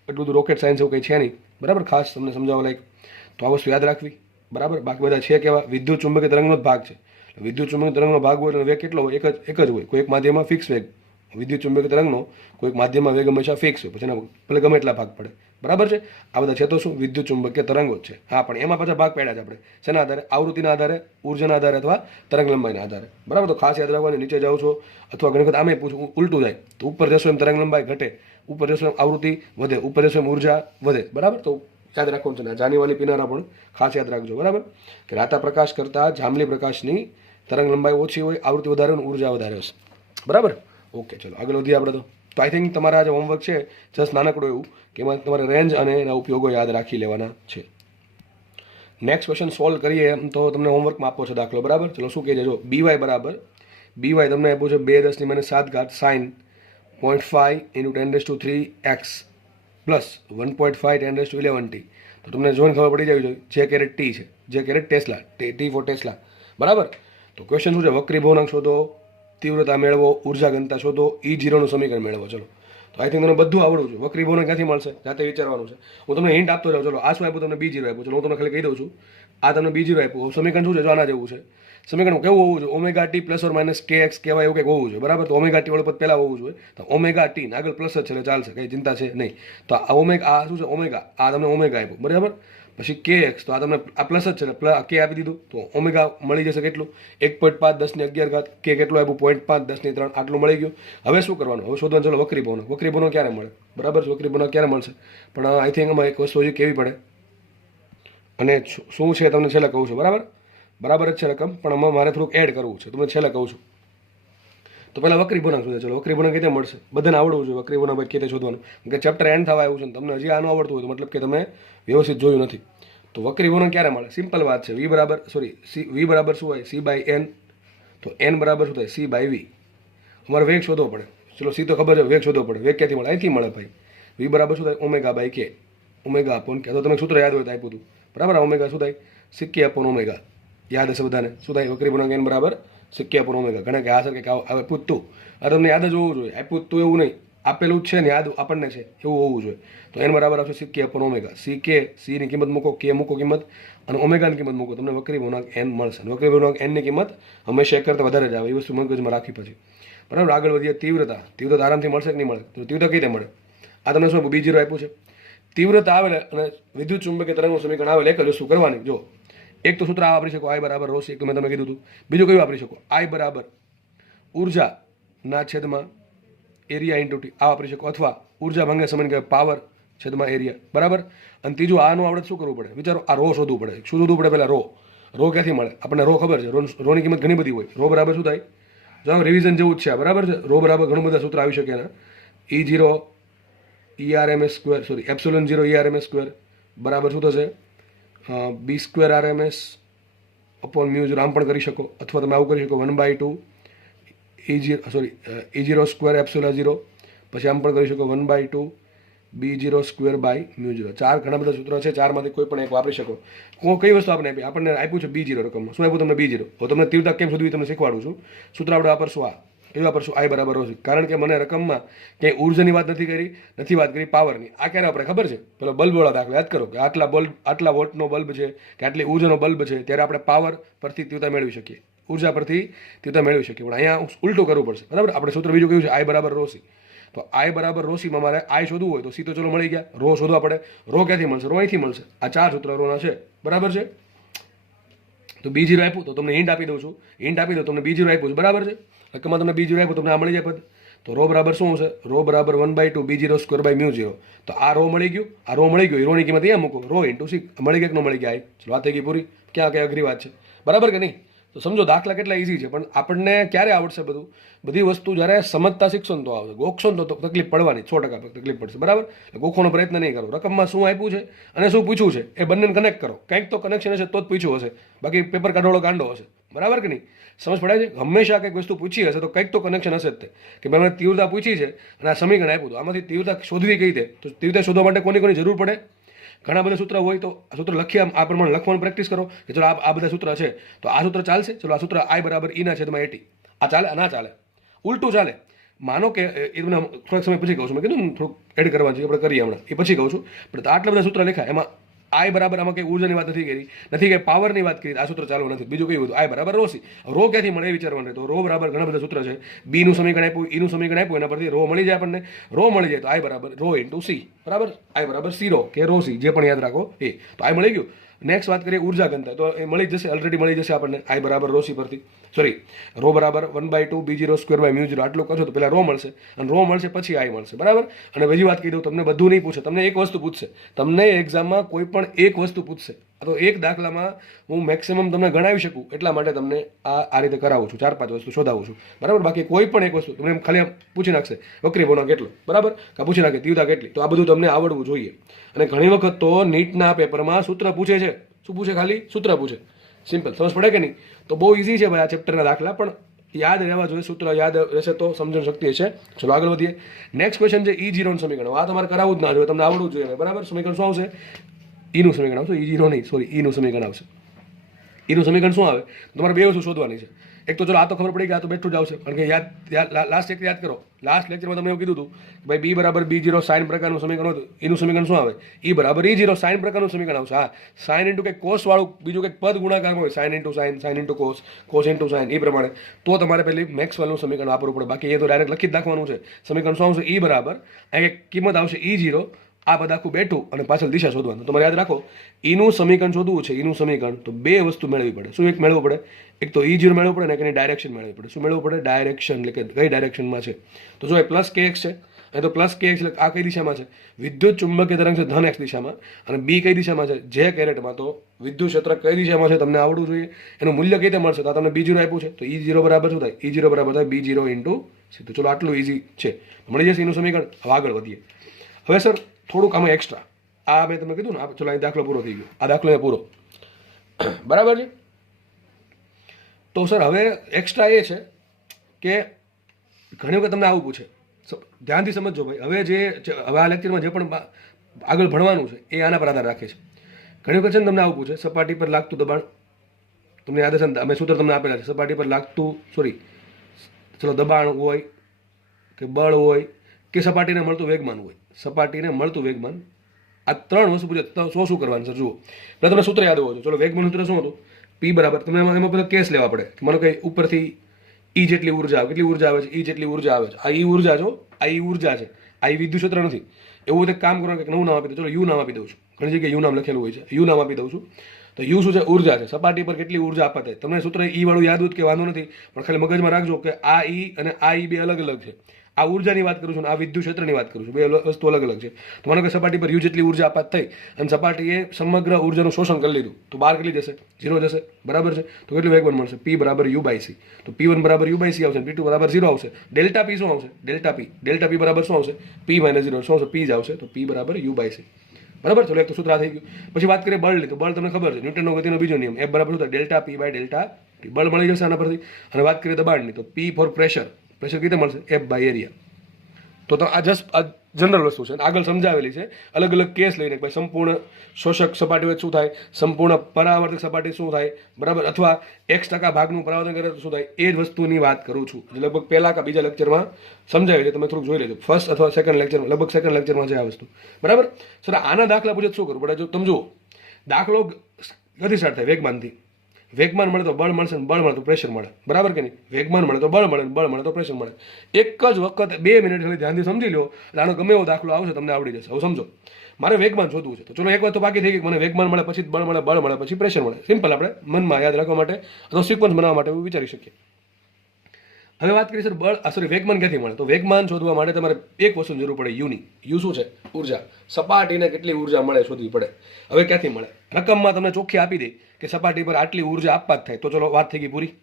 એટલું બધું રોકેટ સાયન્સ એવું કંઈ છે નહીં, બરાબર. ખાસ તમને સમજાવવા લાયક તો આ વસ્તુ યાદ રાખવી, બરાબર. બાકી બધા છે કેવા? વિદ્યુત ચુંબકીય તરંગનો જ ભાગ છે. વિદ્યુત ચુંબકીય તરંગનો ભાગ હોય એટલે વેગ કેટલો હોય? એક જ હોય. કોઈ એક માધ્યમમાં ફિક્સ વેગ. વિદ્યુત ચુંબકીય તરંગનો કોઈ એક માધ્યમમાં વેગ હંમેશા ફિક્સ હોય, પછી એના ભલે ગમે એટલા ભાગ પડે, બરાબર છે. આ બધા છે તો શું? વિદ્યુત ચુંબકીય તરંગો જ છે. હા, પણ એમાં પાછા ભાગ પાડ્યા છે આપણે શેના આધારે? આવૃત્તિના આધારે, ઉર્જાના આધારે અથવા તરંગ લંબાઈના આધારે, બરાબર. તો ખાસ યાદ રાખવાનું, નીચે જાઓ છો અથવા ઘણી વખત આમે પૂછું ઉલટું જાય, તો ઉપર જશો એમ તરંગ લંબાઈ ઘટે, ઉપર જશો એમ આવૃત્તિ વધે, ઉપર જશો એમ ઉર્જા વધે, બરાબર. તો યાદ રાખવાનું છે. જાનીવાલી પીનારા પણ ખાસ યાદ રાખજો, બરાબર. કે રાતા પ્રકાશ કરતાં જાંબલી પ્રકાશની તરંગ લંબાઈ ઓછી હોય, આવૃત્તિ વધારે હોય, ઉર્જા વધારે હશે, બરાબર. ઓકે, ચલો આગળ વધીએ આપણે. તો આઈ થિંક તમારા જે હોમવર્ક છે જસ્ટ નાનકડું એવું કે એમાં તમારે રેન્જ અને એના ઉપયોગો યાદ રાખી લેવાના છે. નેક્સ્ટ ક્વેશ્ચન સોલ્વ કરીએ એમ તો તમને હોમવર્કમાં આપો છે દાખલો, બરાબર. ચલો શું કહે છે? જો બીવાય બરાબર, બીવાય તમને આપ્યું છે 2 × 10⁻⁷ સાઇન 0.5 × 10⁻³ x પ્લસ 1.5 × 10⁻11t. તો તમને જોઈને ખબર પડી જવી જોઈએ જે કેરેટ ટી છે, જે કેરેટ ટેસ્લા, ટી ફોર ટેસ્લા, બરાબર. તો ક્વેશ્ચન શું છે? વક્રી ભવનાંક શોધો, તીવ્રતા મેળવો, ઉર્જા ઘનતા શોધો, E0નું સમીકરણ મેળવો. ચલો, તો આઈ થિંક તમને બધું આવડવું છે. વક્રી ભવનાંક ક્યાંથી મળશે? જાતે વિચારવાનું છે. હું તમને હિન્ટ આપતો જાઉં. ચલો, આ શું આપ્યું તમને? B0 આપ્યું. ચલો હું તમને ખાલી કહી દઉં છું, આ તમને B0 આપ્યું. સમીકરણ શું છે? જો આના જેવું છે. સમીકરણ કેવું હોવું જોઈએ? ઓમેગા ટી ± kx કહેવાય એવું કંઈક હોવું જોઈએ, બરાબર. તો ઓમેગા ટી વાળું પદ પહેલા હોવું જોઈએ. તો ઓમેગા ટી આગળ પ્લસ જ છે એટલે ચાલશે, કંઈ ચિંતા છે નહીં. તો આ ઓમેગા, આ શું છે? ઓમેગા, આ તમને ઓમેગા આપ્યું, બરાબર. પછી kx, તો આ તમને આ પ્લસ જ છે એટલે કે આપી દીધું. તો ઓમેગા મળી જશે કેટલું? 1.5 10⁻11 કે કેટલું આપ્યું? 0.5 10⁻³ આટલું મળી ગયું. હવે શું કરવાનું? હવે શોધવાનું. ચલો, વક્રી ભવનાંક. વક્રી ભવનાંક ક્યારે મળે? બરાબર છે, વક્રી ભવનાંક ક્યારે મળશે? પણ આઈ થિંક આમાં એક વસ્તુ હજી કેવી પડે, અને શું છે તમને છેલ્લે કહું છું, બરાબર. બરાબર જ છે રકમ, પણ આમાં મારે થોડુંક એડ કરવું છે, તમને છેલ્લે કહું છું. તો પહેલાં વક્રી ભવનાંક શોધે. ચલો, વક્રી ભવનાંક કેવી મળશે? બધાને આવડવું જોઈએ વક્રી ભવનાંક ભાઈ કેવી શોધવાનું, કે ચેપ્ટર એન્ડ થવા આવ્યું છે ને તમને હજી આનું આવડતું હોય તો મતલબ કે તમે વ્યવસ્થિત જોયું નથી. તો વક્રી ભવનાંક ક્યારે મળે? સિમ્પલ વાત છે. વી બરાબર શું હોય? C/n. તો n બરાબર શું થાય? C/v. અમારે વેગ શોધવો પડે. ચલો, સી તો ખબર છે, વેગ શોધવો પડે. વેગ ક્યાંથી મળે? અહીંથી મળે ભાઈ. વી બરાબર શું થાય? ઓમેગા/k. Omega upon k. તો તમે સૂત્ર યાદ હોય તો આપ્યું હતું, બરાબર. ઓમેગા શું થાય? Sikki upon omega. યાદ હશે બધાને? શું થાય? વક્રી ભવનાંક n બરાબર સિક્કી અપોન ઓમેગા. ઘણા કે આ સર કે આપ્યું તું, આ તમને યાદ જ હોવું જોઈએ. આપ્યું તું એવું નહીં, આપેલું જ છે ને, યાદ આપણને છે એવું હોવું જોઈએ. તો n બરાબર આવશે સિક્કી અપોન ઓમેગા. સી ની કિંમત મૂકો, કે મૂકો કિંમત, અને ઓમેગાની કિંમત મૂકો, તમને વક્રી ભવનાંક n મળશે. વક્રી ભવનાંક n ની કિંમત હંમેશા 1 કરતાં વધારે જ આવે, એ વસ્તુ મગજમાં રાખી પછી, બરાબર. આગળ વધીએ. તીવ્રતા. તીવ્રતા આરામથી મળશે કે નહીં મળે? તો તીવ્રતા કઈ રીતે મળે? આ તમને શું B0 આપ્યું છે? તીવ્રતા આવે અને વિદ્યુત ચુંબકીય તરંગનું સમીકરણ આવે, એક જ વસ્તુ કરવાની. જો એક તો સૂત્ર આ વાપરી શકો, I બરાબર ρ c, એક તો મેં તમને કીધું હતું. બીજું કયું વાપરી શકો? I બરાબર ઉર્જાના છેદમાં એરિયા ઇન્ટુ ટી, આ વાપરી શકો. અથવા ઉર્જા ભાંગે સમાન કહેવાય પાવર છેદમાં એરિયા, બરાબર. અને ત્રીજું આનું આવડે શું કરવું પડે? વિચારો, આ રો શોધવું પડે. શું શોધવું પડે? પહેલાં રો ક્યાંથી મળે? આપણને રો ખબર છે, રોની કિંમત ઘણી બધી હોય. રો બરાબર શું થાય? જો રિવિઝન જેવું જ છે, બરાબર છે. રો બરાબર ઘણું બધા સૂત્ર આવી શકે એના. E0 ERMS² સોરી ε0 ERMS² બરાબર શું થશે? B² RMS upon μ0. આમ પણ કરી શકો, અથવા તમે આવું કરી શકો 1/2 E0² ε0. પછી આમ પણ કરી શકો 1/2 B0² μ0. ઘણા બધા સૂત્રો છે, ચારમાંથી કોઈ પણ એક વાપરી શકો. કઈ વસ્તુ આપણે આપી? આપણને આપ્યું છે B0 રકમમાં. શું આપ્યું તમને? B0. હવે તમને તીવ્રતા કેમ શોધવી તમને શીખવાડું છું. સૂત્ર આપણે વાપરશું આ, એ વાપરશું I બરાબર ρ c. કારણ કે મને રકમમાં ક્યાંય ઉર્જાની વાત નથી વાત કરી પાવરની. આ ક્યારે આપણે ખબર છે? પેલો બલ્બવાળા દાખલો યાદ કરો, કે આટલા વોલ્ટનો બલ્બ છે કે આટલી ઉર્જાનો બલ્બ છે, ત્યારે આપણે પાવર પરથી તીવ્રતા મેળવી શકીએ, ઉર્જા પરથી તીવ્રતા મેળવી શકીએ. પણ અહીંયા ઉલટું કરવું પડશે, બરાબર. આપણે સૂત્ર બીજું કયું છે? I બરાબર ρ c. તો I બરાબર ρ c માં મારે I શોધવું હોય તો સી તો ચલો મળી ગયા, રો શોધવા પડે. રો ક્યાંથી મળશે? રો અહીંથી મળશે. આ 4 સૂત્ર રોના છે, બરાબર છે. તો B0 આપ્યું તો તમને હિન્ટ આપી દઉં છું. હિન્ટ આપી દઉં તમને B0 આપ્યું છે, બરાબર છે. રકમમાં તમને B0 આપ્યું, તમને આ મળી જાય પદ. તો રો બરાબર શું હશે? રો બરાબર 1/2 B0² /μ0. તો આ રો મળી ગયું, આ રો મળી ગયું, રોની કિંમત અહીંયા મૂકો, રો ઇન્ટુ સી. મળી ગયા કે ન મળી ગયા? ચલો વાત થઈ ગઈ પૂરી. ક્યાં કઈ અઘરી વાત છે? બરાબર કે નહીં? તો સમજો દાખલા કેટલા ઇઝી છે, પણ આપણને ક્યારે આવડશે બધું? બધી વસ્તુ જ્યારે સમજતા શીખશો ને તો આવશે. ગોખશો ને તો તકલીફ પડવાની, 100% તકલીફ પડશે. બરાબર? એટલે ગોખવાનો પ્રયત્ન નહીં કરો. રકમમાં શું આપ્યું છે અને શું પૂછ્યું છે એ બંનેને કનેક્ટ કરો. કંઈક તો કનેક્શન હશે તો જ પૂછ્યું હશે, બાકી પેપર કાઢવાળો ગાંડો હશે. બરાબર કે નહીં? સમજ પડાય છે? હંમેશા કંઈક વસ્તુ પૂછી હશે તો કંઈક તો કનેક્શન હશે જ તે, કે મેં મને તીવ્રતા પૂછી છે અને આ સમીકરણ આપ્યું હતું, આમાંથી તીવ્રતા શોધવી કઈ રીતે? તો તીવ્રતા શોધવા માટે કોની જરૂર પડે? ઘણા બધા સૂત્ર હોય તો આ સૂત્ર લખી આ પ્રમાણે લખવાનું પ્રેક્ટિસ કરો કે ચલો આ બધા સૂત્ર છે તો આ સૂત્ર ચાલશે. ચલો આ સૂત્ર I બરાબર E ના છેદમાં AT. આ ચાલે? ના ચાલે. ઉલટું ચાલે. માનો કે એ તમને થોડાક સમય પછી કહું છું, મેં કીધું થોડુંક એડ કરવાનું છે, આપણે કરીએ હમણાં, એ પછી કહું છું. પણ આટલા બધા સૂત્ર લખ્યા, એમાં I બરાબર આમાં કંઈ ઉર્જાની વાત નથી કે પાવરની વાત કરી. આ સૂત્ર ચાલુ નથી. બીજું કયું હતું? I બરાબર રો સી. રો ક્યાંથી મળે એ વિચારવાનું. તો રો બરાબર ઘણા બધા સૂત્ર છે. બી નું સમીકરણ આપ્યું, E નું સમીકરણ આપ્યું, એના પરથી રો મળી જાય આપણને. રો મળી જાય તો I બરાબર રો ઇન્ટુ સી. બરાબર? I બરાબર સી રો કે રો સી, જે પણ યાદ રાખો એ. તો I મળી ગયું. નેક્સ્ટ વાત કરીએ ઉર્જા ઘનતા, તો એ મળી જશે, ઓલરેડી મળી જશે આપણને I બરાબર રો સી પરથી. સોરી, રો બરાબર 1/2 B0² /μ0. આટલું કરશો તો પહેલાં રો મળશે, અને રો મળશે પછી I મળશે. બરાબર? અને બીજી વાત કહી દઉં, તમને બધું નહીં પૂછે, તમને એક વસ્તુ પૂછશે. તમને એક્ઝામમાં કોઈ પણ એક વસ્તુ પૂછશે. તો એક દાખલામાં હું મેક્સિમમ તમને ગણાવી શકું એટલા માટે તમને આ રીતે કરાવું છું, 4-5 વસ્તુ શોધાવું છું. બરાબર? બાકી કોઈ પણ એક વસ્તુ તમને ખાલી પૂછી નાખશે વક્રી ભવનો કેટલો, બરાબર, કે પૂછી નાખે તીવ્રતા કેટલી. તો આ બધું તમને આવડવું જોઈએ. અને ઘણી વખત તો નીટના પેપરમાં સૂત્ર પૂછે છે. શું પૂછે? ખાલી સૂત્ર પૂછે. સિમ્પલ. સમજ પડે કે નહીં? તો બહુ ઇઝી છે ભાઈ આ ચેપ્ટરના દાખલા, પણ યાદ રહેવા જોઈએ. સૂત્ર યાદ રહેશે તો સમજણ શક્તિ હશે. ચલો આગળ વધીએ. નેક્સ્ટ ક્વેશ્ચન છે E0 નું સમીકરણ. આ તમારે કરાવવું જ ના જોઈએ, તમને આવડવું જોઈએ. બરાબર? સમીકરણ શું આવશે? E નું સમીકરણ આવશે. E0 નહીં, સોરી, E નું સમીકરણ આવશે. E નું સમીકરણ શું આવે? તમારે બે વસ્તુ શોધવાની છે. એક તો ચલો આ તો ખબર પડી કે આ તો બેઠું જ આવશે, કારણ કે લાસ્ટ એક યાદ કરો. લાસ્ટ લેક્ચરમાં તમને એવું કીધું હતું કે ભાઈ B બરાબર B0 સાઇન પ્રકારનું સમીકરણ હતું. એનું સમીકરણ શું આવે? E બરાબર E0 સાઇન પ્રકારનું સમીકરણ આવશે. હા, સાઇન ઇન્ટુ કંઈક કોસ વાળું બીજું કંઈક પદ ગુણાકાર હોય, sine into sine, sine into cos, cos into sine, એ પ્રમાણે તો તમારે પેલી મેક્સવેલનું સમીકરણ વાપરવું પડે. બાકી એ તો ડાયરેક્ટ લખી જ નાખવાનું છે. સમીકરણ શું આવશે? E બરાબર અહીં એક કિંમત આવશે E0, આ બધા આખું બેઠું અને પાછળ દિશા શોધવાનું. તમારે યાદ રાખો, એનું સમીકરણ શોધવું છે, એનું સમીકરણ, તો બે વસ્તુ મેળવવી પડે. શું એક મેળવવું પડે? એક તો E0 મેળવવું પડે ને એક એની ડાયરેક્શન મેળવવી પડે. શું મેળવવું પડે? ડાયરેક્શન, એટલે કે કઈ ડાયરેક્શનમાં છે. તો જો એ પ્લસ KX છે, એ તો પ્લસ KX એટલે આ કઈ દિશામાં છે? વિદ્યુત ચુંબકીય તરંગ છે ધન X દિશામાં, અને B કઈ દિશામાં છે? J કેરેટમાં. તો વિદ્યુત ક્ષેત્ર કઈ દિશામાં છે તમને આવડવું જોઈએ. એનું મૂલ્ય કઈ રીતે મળશે? તો તમને B0 આપ્યું છે, તો E0 બરાબર શું થાય? E0 બરાબર થાય B0 ઇન્ટુ C. તો ચલો આટલું ઇઝી છે, મળી જશે એનું સમીકરણ. હવે આગળ વધીએ. હવે સર થોડુંક આમાં એક્સ્ટ્રા, આ મેં તમને કીધું ને, ચલો અહીં દાખલો પૂરો થઈ ગયો, આ દાખલો એ પૂરો. બરાબર છે? તો સર હવે એક્સ્ટ્રા એ છે કે ઘણી વખત તમને આવું પૂછે, ધ્યાનથી સમજજો ભાઈ. હવે આ લેક્ચરમાં જે પણ આગળ ભણવાનું છે એ આના પર આધાર રાખે છે. ઘણી વખત છે ને તમને આવું પૂછે, સપાટી પર લાગતું દબાણ, તમને યાદ હશે ને, અમે સૂત્ર તમને આપેલા છે. સપાટી પર લાગતું, સોરી, ચલો દબાણ હોય કે બળ હોય કે સપાટીને મળતું વેગમાન હોય. સપાટીને મળતું વેગમાન, આ ત્રણ વસ્તુ પૂછે તો શું કરવાનું સર? જુઓ, પહેલાં તમને સૂત્ર યાદ હોવું જોઈએ. ચલો વેગમાન સૂત્ર શું હતું? P બરાબર, તમને એમાં પેલો કેસ લેવા પડે કે મને કંઈ ઉપરથી E જેટલી ઉર્જા આવે. કેટલી ઉર્જા આવે છે? E જેટલી ઉર્જા આવે છે. આ E ઉર્જા છો, આ E ઉર્જા છે, આ વિદ્યુત ક્ષેત્ર નથી. એવું એક કામ કરવાનું કે નવું નામ આપી દઉં. ચલો U નામ આપી દઉં છું. ઘણી જગ્યાએ U નામ લખેલું હોય છે, U નામ આપી દઉં છું. તો U શું છે? ઉર્જા છે. સપાટી પર કેટલી ઉર્જા અપાય. તમને સૂત્ર E વાળું યાદ હોય કે વાંધો નથી, પણ ખાલી મગજમાં રાખજો કે આ E અને આ E બે અલગ અલગ છે. આ ઉર્જાની વાત કરું છું અને આ વિદ્યુત ક્ષેત્રની વાત કરું છું, બે વસ્તુ અલગ અલગ છે. તો માનો કે સપાટી પર U જેટલી ઉર્જા આપાત થઈ અને સપાટીએ સમગ્ર ઉર્જાનું શોષણ કરી લીધું, તો બહાર કેટલી જશે? 0 જશે. બરાબર છે? તો કેટલું વેગમાન મળશે? P બરાબર U/C. તો P1 બરાબર U/C આવશે, P2 બરાબર 0 આવશે. ડેલ્ટા P શું આવશે? ડેલ્ટા P બરાબર શું આવશે? P - 0. શું આવશે? P જ આવશે. તો P બરાબર U/C. બરાબર? ચલો એક તો સૂત્ર થઈ ગયું. પછી વાત કરીએ બળની. તો બળ તમને ખબર છે, ન્યૂટનનો ગતિનો બીજો નિયમ, F બરાબર શું થાય? Delta P delta T. બળ મળી જશે આના પરથી. અને વાત કરીએ દબાણની, તો P ફોર પ્રેશર, પ્રેશર કઈ રીતે મળશે? F/એરિયા. તો આ જસ્ટ આ જનરલ વસ્તુ છે, આગળ સમજાવેલી છે. અલગ અલગ કેસ લઈને ભાઈ સંપૂર્ણ શોષક સપાટી હોય શું થાય, સંપૂર્ણ પરાવર્તક સપાટી શું થાય, બરાબર, અથવા X% ભાગનું પરાવર્તન કરે તો શું થાય, એ જ વસ્તુની વાત કરું છું. લગભગ પહેલા કે બીજા લેક્ચરમાં સમજાવી છે, તમે થોડુંક જોઈ લેજો. ફર્સ્ટ અથવા સેકન્ડ લેક્ચરમાં, લગભગ સેકન્ડ લેક્ચરમાં છે આ વસ્તુ. બરાબર સર? આના દાખલા પૂછે શું કરવું પડે? જો તમે જુઓ, દાખલો ગતિ સ્ટાર્ટ થાય વેગમાનથી. વેગમાન મળે તો બળ મળશે, બળ મળે તો પ્રેશર મળે. બરાબર કે નહીં? વેગમાન મળે તો બળ મળે, બળ મળે તો પ્રેશર મળે. એક જ વખત 2 મિનિટ ખાલી ધ્યાનથી સમજી લો એટલે આનો ગમે એવો દાખલો આવશે તમને આવડી જશે. હવે સમજો, મારે વેગમાન શોધવું છે, તો ચલો એક વાત તો બાકી થઈ ગઈ, મને વેગમાન મળે પછી બળ મળે, બળ મળે પછી પ્રેશર મળે. સિમ્પલ, આપણે મનમાં યાદ રાખવા માટે અથવા સિક્વન્સ બનાવવા માટે એવું વિચારી શકીએ. હવે વાત કરીએ સર વેગમાન ક્યાંથી મળે? તો વેગમાન શોધવા માટે તમારે એક વસ્તુની જરૂર પડે, યુની. યુ શું છે? ઉર્જા. સપાટીને કેટલી ઉર્જા મળે શોધવી પડે. હવે ક્યાંથી મળે? રકમમાં તમને ચોખ્ખી આપી દે કે સપાટી પર આટલી ઉર્જા આપવા જ થાય, તો ચલો વાત થઈ ગઈ પૂરી.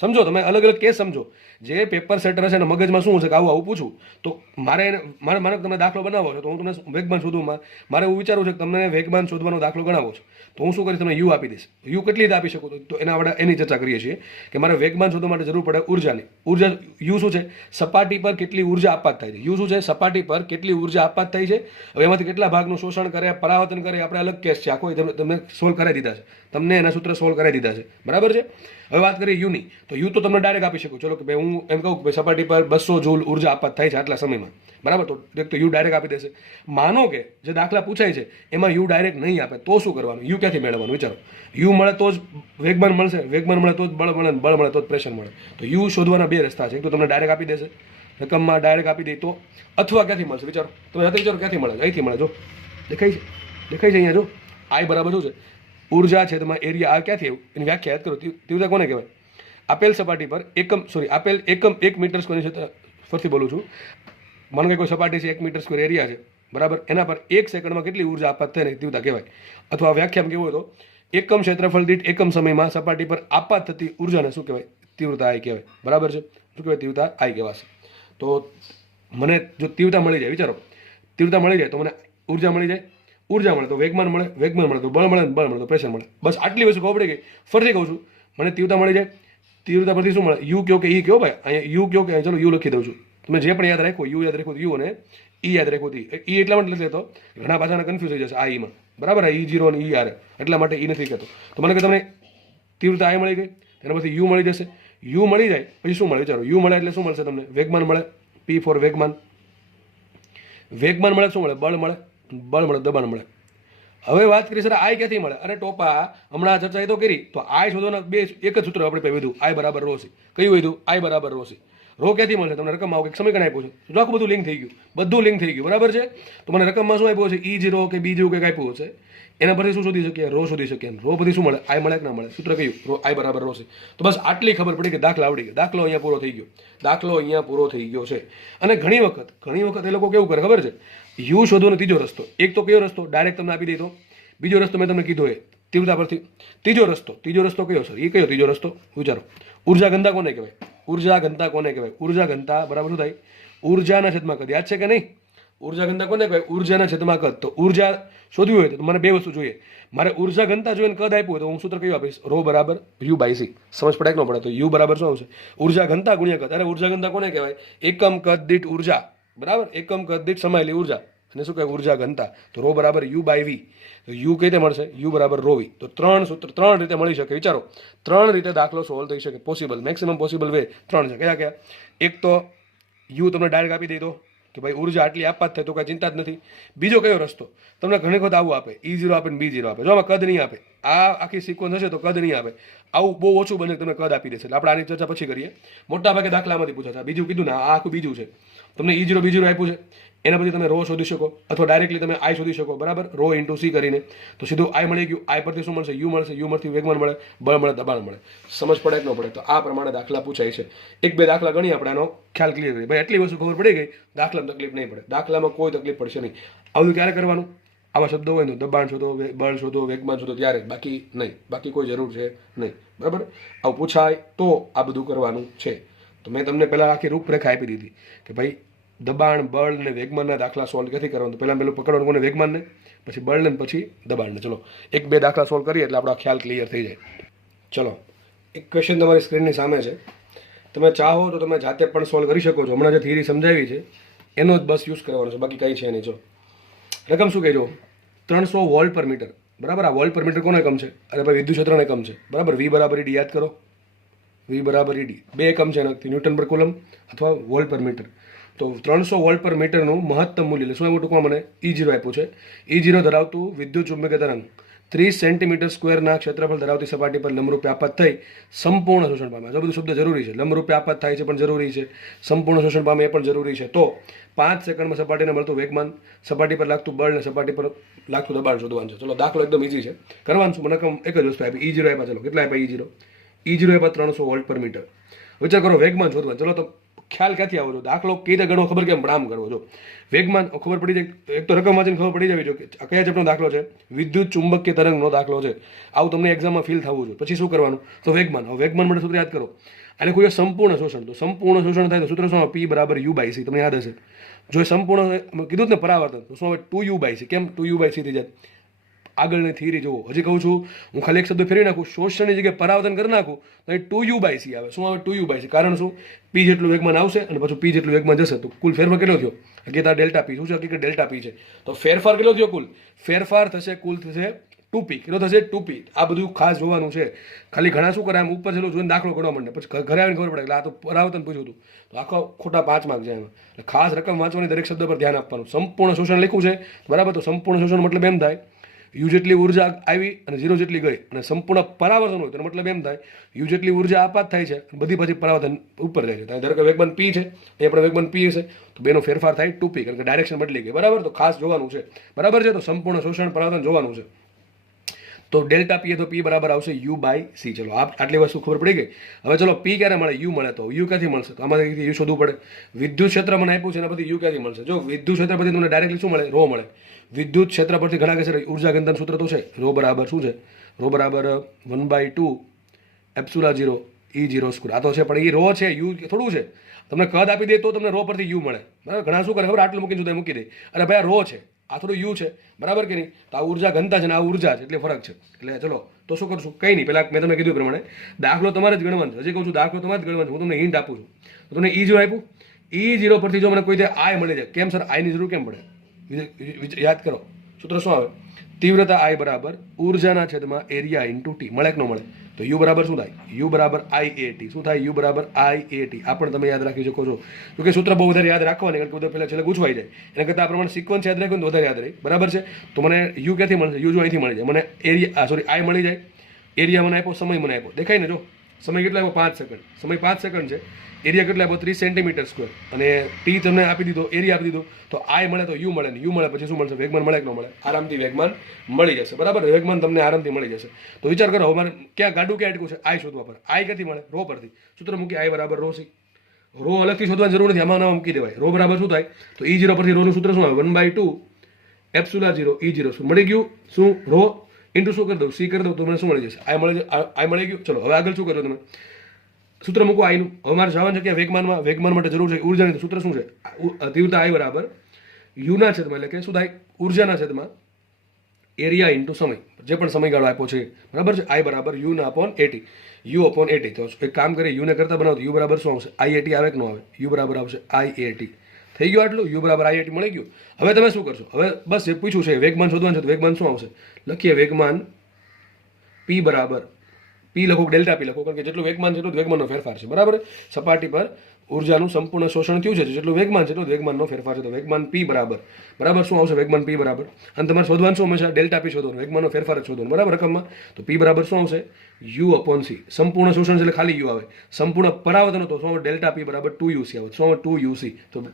સમજો, તમે અલગ અલગ કેસ સમજો. જે પેપર સેટર હશે ને મગજમાં શું હશે કે આવું પૂછું, તો મારે તમે દાખલો બનાવો છો, તો હું તમને વેગમાન શોધવામાં મારે એવું વિચારું છે કે તમને વેગમાન શોધવાનો દાખલો ગણાવો છો, તો હું શું કરીશ, તમને યુ આપી દઈશ. યુ કેટલી રીતે આપી શકું? તો એના આપણે એની ચર્ચા કરીએ છીએ કે મારે વેગમાન શોધવા માટે જરૂર પડે ઉર્જાની. ઉર્જા યુ શું છે? સપાટી પર કેટલી ઉર્જા આપવાત થાય છે. યુ શું છે? સપાટી પર કેટલી ઉર્જા આપવાત થાય છે. હવે એમાંથી કેટલા ભાગનું શોષણ કરે, પરાવર્તન કરે, આપણે અલગ કેસ છે, આખો તમને સોલ્વ કરાવી દીધા છે, તમને એના સૂત્ર સોલ્વ કરાવી દીધા છે, બરાબર છે. હવે વાત કરીએ યુની, તો યુ તો તમને ડાયરેક્ટ આપી શકું. ચલો કે ભાઈ હું એમ કહું કે સપાટી પર 200 જૂલ ઉર્જા આપવાત થાય છે આટલા સમયમાં, બરાબર. તો એક તો યુ ડાયરેક્ટ આપી દેશે. માનો કે જે દાખલા પૂછાય છે એમાં યુ ડાયરેક્ટ નહીં આપે, તો શું કરવાનું? યુ ક્યાંથી મેળવવાનું? વિચારો. યુ મળે તો જ વેગમાન મળશે, વેગમાન મળે તો જ બળ મળે, બળ મળે તો જ પ્રેશર મળે. તો યુ શોધવાના બે રસ્તા છે. એક તો તમને ડાયરેક્ટ આપી દેશે, રકમમાં ડાયરેક્ટ આપી દે, તો અથવા ક્યાંથી મળશે? વિચારો, તમે જાતે વિચારો ક્યાંથી મળે? અહીંથી મળે. જો દેખાય છે, અહીંયા જો આઈ બરાબર શું છે? ઉર્જા છે. તમારે એરિયા આ ક્યાંથી આવ્યું એની વ્યાખ્યા યાદ કરો. તીવ્રતા કોને કહેવાય? આપેલ સપાટી પર આપેલ એકમ 1 મીટર સ્ક્વેર ક્ષેત્ર, ફરીથી બોલું છું, માનો કે કોઈ સપાટી છે, 1 મીટર સ્ક્વેર એરિયા છે, બરાબર. એના પર 1 સેકન્ડમાં કેટલી ઉર્જા આપવાત થાય ને તીવ્રતા કહેવાય. અથવા વ્યાખ્યામાં કેવું હોય તો એકમ ક્ષેત્રફળ દીઠ એકમ સમયમાં સપાટી પર આપાત થતી ઉર્જાને શું કહેવાય? તીવ્રતા આઈ કહેવાય, બરાબર છે. શું કહેવાય? તીવ્રતા આઈ કહેવાશે. તો મને જો તીવ્રતા મળી જાય, વિચારો, તીવ્રતા મળી જાય તો મને ઉર્જા મળી જાય, ઉર્જા મળે તો વેગમાન મળે, વેગમાન મળે તો બળ મળે, બળ મળે તો પ્રેશર મળે. બસ આટલી વસ્તુ ખબર પડી ગઈ. ફરીથી કહું છું, મને તીવ્રતા મળી જાય, તીવ્રતા પરથી શું મળે? યુ કયો કે ઈ કયો? ભાઈ અહીંયા યુ કયો કે ચલો યુ લખી દઉં છું. તમે જે પણ યાદ રાખો, યુ યાદ રાખો યુ અને ઈ યાદ રાખો ઈ. એટલા માટે લખી તો ઘણા પાછાને કન્ફ્યુઝ થઈ જશે આ ઈમાં, બરાબર. આ E0 અને ER, એટલા માટે ઈ નથી કહેતો. તો મને કે તમને તીવ્રતા આઈ મળી ગઈ, એના પછી યુ મળી જશે. યુ મળી જાય પછી શું મળે? વિચારો, યુ મળે એટલે શું મળશે તમને? વેગમાન મળે, P ફોર વેગમાન. વેગમાન મળે શું મળે? બળ મળે, બળ મળે, દબાણ મળે. હવે વાત કરી સર આઈ ક્યાંથી મળે? અરે ટોપા, હમણાં ચર્ચા એ તો કરી. તો આઈ શોધવાના એક જ સૂત્ર આપણે પહેલું, આઈ બરાબર રો સી. કયું વધ્યું? આઈ બરાબર રો સી. રો ક્યાંથી મળશે? તમને રકમ આવું એક સમીકરણ આપ્યું છે, જો આખું બધું લિંક થઈ ગયું, બધું લિંક થઈ ગયું, બરાબર છે. તો મને રકમમાં શું આપ્યું છે? E0 કે B0 કંઈક આપ્યું છે. એના પરથી શું શોધી શકીએ? રો શોધી શકીએ. રો પછી શું મળે? આઈ મળે કે ના મળે? સૂત્ર કયું? રો આઈ બરાબર રો સી. તો બસ આટલી ખબર પડી કે દાખલા આવડી ગયા. દાખલો અહીંયા પૂરો થઈ ગયો, દાખલો અહીંયા પૂરો થઈ ગયો છે. અને ઘણી વખત એ લોકો કેવું કરે ખબર છે? યુ શોધવાનો ત્રીજો રસ્તો. એક તો કયો રસ્તો? ડાયરેક્ટ તમને આપી દીધો. બીજો રસ્તો મેં તમને કીધો એ તીવ્રતા પરથી. ત્રીજો રસ્તો કયો સર? એ કયો ત્રીજો રસ્તો? વિચારો. ઉર્જા ઘનતા કોને કહેવાય? ઉર્જા ઘનતા કોને કહેવાય? ઉર્જા ઘનતા બરાબર શું થાય? ઉર્જાના છેદમાં કદ. યાદ છે કે નહીં? ઉર્જા ઘનતા કોને કહેવાય? ઉર્જાના છેદમાં કદ. તો ઉર્જા શોધવી હોય તો મને બે વસ્તુ જોઈએ. મારે ઉર્જા ઘનતા જોઈએ કદ આપ્યું હોય તો હું સૂત્ર કયું આપીશ? રો બરાબર યુ બાય સી. સમજ પડે કે ન પડે? તો યુ બરાબર શું આવશે? ઉર્જા ઘનતા ગુણ્યા કદ. અરે ઉર્જા ઘનતા કોને કહેવાય? એકમ કદ દીઠ ઉર્જા, બરાબર. એકમ કદ દીઠ સમાયેલી ઉર્જા, અને શું કહેવાય? ઉર્જા ઘનતા. તો રો બરાબર યુ બાય વી. તો યુ કઈ રીતે મળશે? યુ બરાબર રો વી. તો ત્રણ સૂત્ર ત્રણ રીતે મળી શકે. વિચારો, ત્રણ રીતે દાખલો સોલ્વ થઈ શકે. પોસિબલ, મેક્સિમમ પોસિબલ વે ત્રણ છે. કયા? એક તો યુ તમને ડાયરેક્ટ આપી દીધો કે ભાઈ ઉર્જા આટલી આપવા જ થાય, તો કાંઈ ચિંતા જ નથી. બીજો કયો રસ્તો? તમને ઘણી વખત આવું આપે, E0 આપે ને B0 આપે. જો આમાં કદ નહીં આપે, આ આખી સિક્વન્સ હશે તો કદ નહીં આપે. આવું બહુ ઓછું બને તમને કદ આપી દેશે. એટલે આપણે આની ચર્ચા પછી કરીએ. મોટા ભાગે દાખલામાંથી પૂછાશે. બીજું કીધું ને, આ આખું બીજું છે. તમને E0 B0 આપ્યું છે, એના પછી તમે રો શોધી શકો, અથવા ડાયરેક્ટલી તમે આઈ શોધી શકો, બરાબર. રો ઇન્ટુ સી કરીને તો સીધું આઈ મળી ગયું. આઈ પરથી શું મળશે? યુ મળશે. યુ પરથી વેગમાન મળે, બળ મળે, દબાણ મળે. સમજ પડે કે ન પડે? તો આ પ્રમાણે દાખલા પૂછાય છે. એક બે દાખલા ગણી આપણે આનો ખ્યાલ ક્લિયર કરી. ભાઈ એટલી વસ્તુ ખબર પડી ગઈ, દાખલામાં તકલીફ નહીં પડે. દાખલામાં કોઈ તકલીફ પડશે નહીં. આવું ક્યારે કરવાનું? આવા શબ્દો હોય ને, દબાણ શોધો, બળ શોધો, વેગમાન શોધો, ત્યારે, બાકી નહીં. બાકી કોઈ જરૂર છે નહીં, બરાબર. આવું પૂછાય તો આ બધું કરવાનું છે. તો મેં તમને પહેલાં આખી રૂપરેખા આપી દીધી કે ભાઈ દબાણ, બળ ને વેગમાનના દાખલા સોલ્વ ક્યાંથી કરવાનું? તો પહેલાં પકડવાનું કોને? વેગમાનને, પછી બળને, પછી દબાણને. ચલો એક બે દાખલા સોલ્વ કરીએ એટલે આપણો ખ્યાલ ક્લિયર થઈ જાય. ચલો, એક ક્વેશ્ચન તમારી સ્ક્રીનની સામે છે. તમે ચાહો તો તમે જાતે પણ સોલ્વ કરી શકો છો. હમણાં જે થિયરી સમજાવી છે એનો જ બસ યુઝ કરવાનો છે, બાકી કંઈ છે નહીં. જો રકમ શું કહેજો? 300 વોલ્ટ પર મીટર, બરાબર. આ વોલ્ટ પર મીટર કોનો એકમ છે? અરે ભાઈ વિદ્યુત ક્ષેત્રનો એકમ છે, બરાબર. વી બરાબર ઈડી યાદ કરો. વી બરાબર ઈડી બે એકમ છે એનાથી, ન્યૂટન પર કુલમ અથવા વોલ્ટ પર મીટર. તો 300 વોલ્ટ પર મીટરનું મહત્તમ મૂલ્ય, શું એવું ટૂંકમાં મને E0 આપ્યું છે. E0 ધરાવતું વિદ્યુત ચુંબકીય તરંગ 30 સેન્ટીમીટર સ્ક્વેરના ક્ષેત્રફળ ધરાવતી સપાટી પર લંબરૂપે આપાત થઈ સંપૂર્ણ શોષણ પામે. આ બધું શબ્દ જરૂરી છે. લંબરૂપે આપાત થાય છે પણ જરૂરી છે, સંપૂર્ણ શોષણ પામે એ પણ જરૂરી છે. તો 5 સેકન્ડમાં સપાટીને મળતું વેગમાન, સપાટી પર લાગતું બળ ને સપાટી પર લાગતું દબાણ શોધવાનું છે. ચલો દાખલો એકદમ ઈઝી છે. કરવાનું શું? મને એક જ વસ્તુ આપી, E0 આપ્યા. ચલો કેટલા આપ્યા? E0 આપ્યા 300 વોલ્ટ પર મીટર. વિચાર કરો વેગમાન શોધવાનું. ચલો તો ખ્યાલ ક્યાંથી આવો છો? દાખલો કઈ રીતે ગણવો ખબર કેમ પણ આમ કરવો છો. વેગમાન ખબર પડી જાય, એક તો રકમ વાંચીને ખબર પડી જવી જોઈએ કે કયા ચેપ્ટરનો દાખલો છે, વિદ્યુત ચુંબકીય તરંગનો દાખલો છે. આવું તમને એક્ઝામમાં ફીલ થવું જોઈએ. પછી શું કરવાનું? તો વેગમાન. હવે વેગમાન માટે સૂત્ર યાદ કરો. અને કોઈ સંપૂર્ણ શોષણ, તો સંપૂર્ણ શોષણ થાય તો સૂત્ર શું? P બરાબર U/C. તમને યાદ હશે. જો સંપૂર્ણ કીધું ને પરાવર્તન, તો શું હવે 2U/C. કેમ 2U/C થઈ જાય? આગળની થિયરી જુઓ. હજી કહું છું, હું ખાલી એક શબ્દ ફેરવી નાખું, શોષણની જગ્યાએ પરાવર્તન કરી નાખું તો એ 2U/C આવે. શું આવે? 2U/C. કારણ શું? P જેટલું વેગમાન આવશે અને પછી P જેટલું વેગમાન જશે, તો કુલ ફેરફાર કેટલો થયો? હકીકત ડેલ્ટા P. શું છે હકીકત? ડેલ્ટા P છે. તો ફેરફાર કેટલો થયો? કુલ ફેરફાર થશે, કુલ થશે 2P. કેટલો થશે? 2P. આ બધું ખાસ જોવાનું છે. ખાલી ઘણા શું કરે, આમ ઉપર છેલ્લું જોઈને દાખલો ગણવા માંડે, પછી ઘરે આવીને ખબર પડે એટલે આ તો પરાવર્તન પૂછ્યું હતું, તો આખો ખોટા 5 માર્ક જાય. એટલે ખાસ રકમ વાંચવાની, દરેક શબ્દ પર ધ્યાન આપવાનું. સંપૂર્ણ શોષણ લખ્યું છે બરાબર, તો સંપૂર્ણ શોષણ મતલબ એમ થાય યુ જેટલી ઉર્જા આવી અને 0 જેટલી ગઈ, અને સંપૂર્ણ પરાવર્તન હોય તો મતલબ એમ થાય યુ જેટલી ઉર્જા આપાત થાય છે, બધી પછી પરાવર્તન ઉપર જાય છે. ધારો કે વેગમાન P છે, એ આપણે વેગમાન P હશે, તો બેનો ફેરફાર થાય 2P, કારણ કે ડાયરેક્શન બદલી ગઈ બરાબર. તો ખાસ જોવાનું છે બરાબર છે. તો સંપૂર્ણ શોષણ પરાવર્તન જોવાનું છે. તો ડેલ્ટા P તો P બરાબર આવશે U/C. ચલો આટલી વસ્તુ ખબર પડી ગઈ. હવે ચલો P ક્યારે મળે? U મળે. તો U ક્યાંથી મળશે? તો આમાંથી U શોધવું પડે. વિદ્યુત ક્ષેત્ર મને આપ્યું છે, એના પરથી U ક્યાંથી મળશે? જો વિદ્યુત ક્ષેત્ર પરથી તમને ડાયરેક્ટલી શું મળે? ρ મળે. વિદ્યુત ક્ષેત્ર પરથી ઘણા કહેશે ઉર્જા ઘનતાનું સૂત્ર તો છે, ρ બરાબર શું છે? ρ બરાબર 1/2 ε0 E0². આ તો છે, પણ એ ρ છે, U થોડું છે. તમને કદ આપી દે તો તમને ρ પરથી U મળે બરાબર. ઘણા શું કરે ખબર? આટલું મૂકીને સુધી મૂકી દે, અરે ભાઈ આ ρ છે, આ થોડું U છે બરાબર કે નહીં? તો આ ઉર્જા ઘનતા છે ને આ ઉર્જા છે, એટલે ફરક છે. એટલે ચલો તો શું કરશું? કંઈ નહીં, પહેલાં મેં તમને કીધું પ્રમાણે દાખલો તમારે જ ગણવાનો છે. હજી કહું છું દાખલો તમારે જ ગણવાનો. હું તમને હિન્ટ આપું છું. તો તમને E0 આપ્યું, E0 પરથી જો મને કોઈ દે I મળી જાય, કેમ સર આઈની જરૂર કેમ પડે? યાદ કરો, સૂત્ર શું આવે? તીવ્રતા I બરાબર ઉર્જાના છેદમાં એરિયા ઇન્ટુ T. મળે કે ન મળે? તો U બરાબર શું થાય? U બરાબર IAT. શું થાય? U બરાબર IAT. આ પણ તમે યાદ રાખી શકો છો. જોકે સૂત્ર બહુ વધારે યાદ રાખવાની, કારણ કે બધા પહેલાં છેલ્લે ગુજવાઈ જાય. એના કરતાં આ પ્રમાણે સિક્વન્સ યાદ રાખ્યું તો વધારે યાદ રહે બરાબર છે. તો મને U ક્યાંથી મળશે? U જો અહીંથી મળી જાય, મને એરિયા I મળી જાય, એરિયા મને આપ્યો, સમય મને આપ્યો, દેખાય ને? જો સમય કેટલો આપ્યો? 5 સેકન્ડ. સમય 5 સેકન્ડ છે. એરિયા કેટલો આપ્યો? 30 સેન્ટીમીટર². અને T તમને આપી દીધો, એરિયા આપી દીધો, તો I મળે તો U મળે ને U મળે પછી શું મળશે? વેગમાન મળે કે ન મળે? આરામથી વેગમાન મળી જશે બરાબર. વેગમાન તમને આરામથી મળી જશે. તો વિચાર કરો, હવે મારે ક્યાં ગાડું ક્યાં અટકું છે? I શોધવા પર. I ક્યાંથી મળે? ρ પરથી. સૂત્ર મૂકી I બરાબર ρC. ρ અલગથી શોધવાની જરૂર નથી, આમાં નવા મૂકી દેવાય. ρ બરાબર શું થાય? તો E0 પરથી ρનું સૂત્ર શું આવે? 1/2 ε0 E0². મળી ગયું. શું? ρ ઇન્ટુ શું કરી દઉં? C કરી દઉં તો મને શું મળી જશે? I મળી ગયું. ચલો હવે આગળ શું કરો તમે? સૂત્ર મૂકો આઈનું. હવે મારે જવાનું છે કે વેગમાનમાં. વેગમાન માટે જરૂર છે ઉર્જાની. સૂત્ર શું છે? તીવ્રતા I બરાબર યુના છેદમાં, એટલે કે શું થાય? ઉર્જાના છેદમાં એરિયા ઇન્ટુ સમય, જે પણ સમયગાળો આપ્યો છે બરાબર છે. I બરાબર U/AT. U/AT. તો એક કામ કરીએ, યુને કરતા બનાવો તો U બરાબર શું આવશે? IAT આવે કે ન આવે? U બરાબર આવશે IAT. થઈ ગયું આટલું? U બરાબર IAT મળી ગયું. હવે તમે શું કરશો? હવે બસ જે પૂછ્યું છે વેગમાન શોધવાનું છે, તો વેગમાન શું આવશે? લખીએ વેગમાન P બરાબર P લખો, ડેલ્ટા P લખો, કારણ કે જેટલું વેગમાન છે એટલું વેગમાનનો ફેરફાર છે બરાબર. સપાટી પર ઉર્જાનું સંપૂર્ણ શોષણ થયું છે, જેટલું વેગમાન છે એટલું વેગમાનનો ફેરફાર છે. તો વેગમાન P બરાબર શું આવશે? વેગમાન P બરાબર, અને તમારે શોધવાનું શું? હંમેશા ડેલ્ટા P શોધવાનું, વેગમાનનો ફેરફાર જ શોધવાનો બરાબર રકમમાં. તો P બરાબર શું આવશે? U/C. સંપૂર્ણ શોષણ છે એટલે ખાલી U આવે. સંપૂર્ણ પરાવર્તન હતો શું આવે? ડેલ્ટા P બરાબર 2UC આવે. શું આવે? 2UC. તો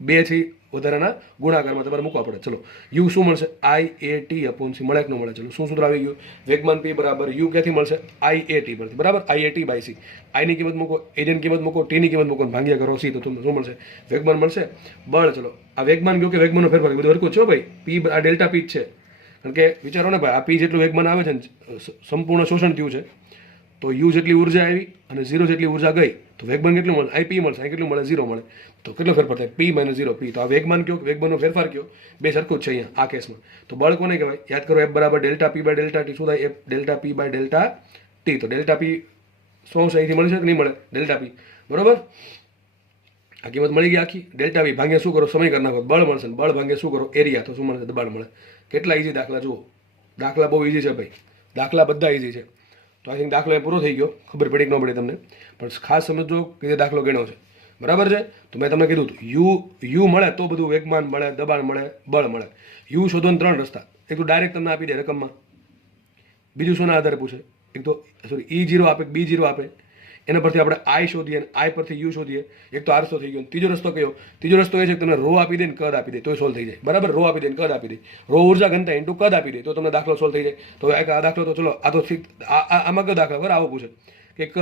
2 થી વધારાના ગુણાકારમાં તમારે મૂકવા પડે. ચલો U શું મળશે? IAT/C. મળે કે ન મળે? ચલો શું સૂત્ર આવી ગયું? વેગમાન P બરાબર U ક્યાંથી મળશે? IAT પરથી બરાબર. IAT/C. I ની કિંમત મૂકો, એરિયાની કિંમત મૂકો, T ની કિંમત મૂકો, ભાગ્યા કરો C, તો તમને શું મળશે? વેગમાન મળશે. બળ. ચલો આ વેગમાન ગયો કે વેગમાનનો ફેરફાર, બધું હરકું છે ભાઈ. P આ ડેલ્ટા P જ છે, કારણ કે વિચારો ને ભાઈ, આ P જેટલું વેગમાન આવે છે ને, સંપૂર્ણ શોષણ થયું છે, તો U જેટલી ઉર્જા આવી અને 0 જેટલી ઉર્જા ગઈ, તો વેગમાન કેટલું મળે? IP મળશે. અહીં કેટલું મળે? 0 મળે. તો કેટલો ફેરફાર થાય? P - 0 P. તો આ વેગમાન કયો? વેગમાનનો ફેરફાર કયો? બે સરખું જ છે અહીંયા આ કેસમાં. તો બળ કોને કહેવાય? યાદ કરો, F બરાબર ડેલ્ટા P/ડેલ્ટા T. શું થાય? F delta P delta T. તો ડેલ્ટા P શું આવશે? અહીંથી મળશે કે નહીં મળે? ડેલ્ટા P બરોબર. આ કિંમત મળી ગઈ આખી. ડેલ્ટા P ભાગ્યા શું કરો? સમય કરી નાખો, બળ મળશે. બળ ભાગ્યા શું કરો? એરિયા. તો શું મળશે? દબાણ મળે. કેટલા ઈઝી દાખલા જુઓ. દાખલા બહુ ઈઝી છે ભાઈ, દાખલા બધા ઈઝી છે. તો આઈ થિંક દાખલો એ પૂરો થઈ ગયો. ખબર પડી કે ન પડી તમને, પણ ખાસ સમજો કે જે દાખલો ગણ્યો છે બરાબર છે. તો મેં તમને કીધું યુ મળે તો બધું વેગમાન મળે, દબાણ મળે, બળ મળે. યુ શોધવાના 3 રસ્તા. એક તો ડાયરેક્ટ તમને આપી દે રકમમાં, બીજું શોના આધારે પૂછે? એક તો E0 આપે, B0 આપે, એના પરથી આપણે I શોધીએ, I પરથી U શોધીએ. એક તો આ રસ્તો થઈ ગયો. ત્રીજો રસ્તો કયો? ત્રીજો રસ્તો એ છે કે તમને ρ આપી દે ને કદ આપી દે, તો સોલ્વ થઈ જાય બરાબર. ρ આપી દે ને કદ આપી દે, ρ ઉર્જા ઘનતા ઇન્ટુ કદ આપી દે, તો તમને દાખલો સોલ્વ થઈ જાય. તો આ દાખલો તો ચલો, આ તો આમાં કયો દાખલા બરાબર આવો પૂછે કે એક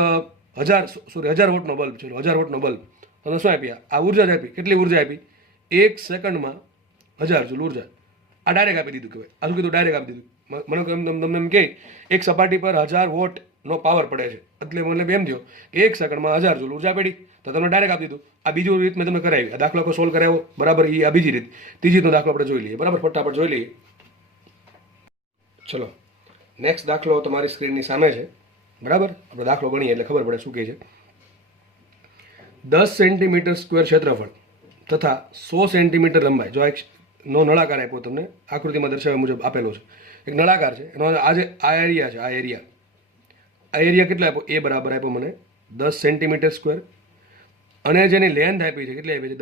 1000 વોટનો બલ્બ છે, 1000 વોટનો બલ્બ તમને શું આપી? આ ઉર્જા જ આપી. કેટલી ઉર્જા આપી? 1 સેકન્ડમાં 1000 જૂલ ઉર્જા. આ ડાયરેક્ટ આપી દીધું કહેવાય. આ શું કીધું? ડાયરેક્ટ આપી દીધું. મને તમને એમ કહે એક સપાટી પર 1000 વોટનો પાવર પડે છે, એટલે મતલબ એમ થયો કે 1 સેકન્ડમાં 1000 જૂલ ઉર્જા પડી, તો તમને ડાયરેક્ટ આપી દીધું. આ બીજું રીત મેં તમને કરાવી. આ દાખલો સોલ્વ કરાવ્યો, બરાબર. એ આ બીજી રીત. ત્રીજી રીતનો દાખલો આપણે જોઈ લઈએ, બરાબર. ફટાફટ જોઈ લઈએ. ચલો, નેક્સ્ટ દાખલો તમારી સ્ક્રીનની સામે છે, બરાબર. આપણે દાખલો ગણીએ એટલે ખબર પડે શું કહે છે. 10 સેન્ટીમીટર સ્ક્વેર ક્ષેત્રફળ તથા 100 સેન્ટીમીટર લંબાઈ. જો એક નો નળાકાર આપ્યો તમને, આકૃતિમાં દર્શાવ્યા મુજબ આપેલો છે. એક નળાકાર છે, એનો આ એરિયા છે. આ એરિયા કેટલા આપ્યો? એ બરાબર આપ્યો મને 10 સેન્ટીમીટર સ્ક્વેર, અને જેની લેન્થ આપી છે કેટલી આપી છે?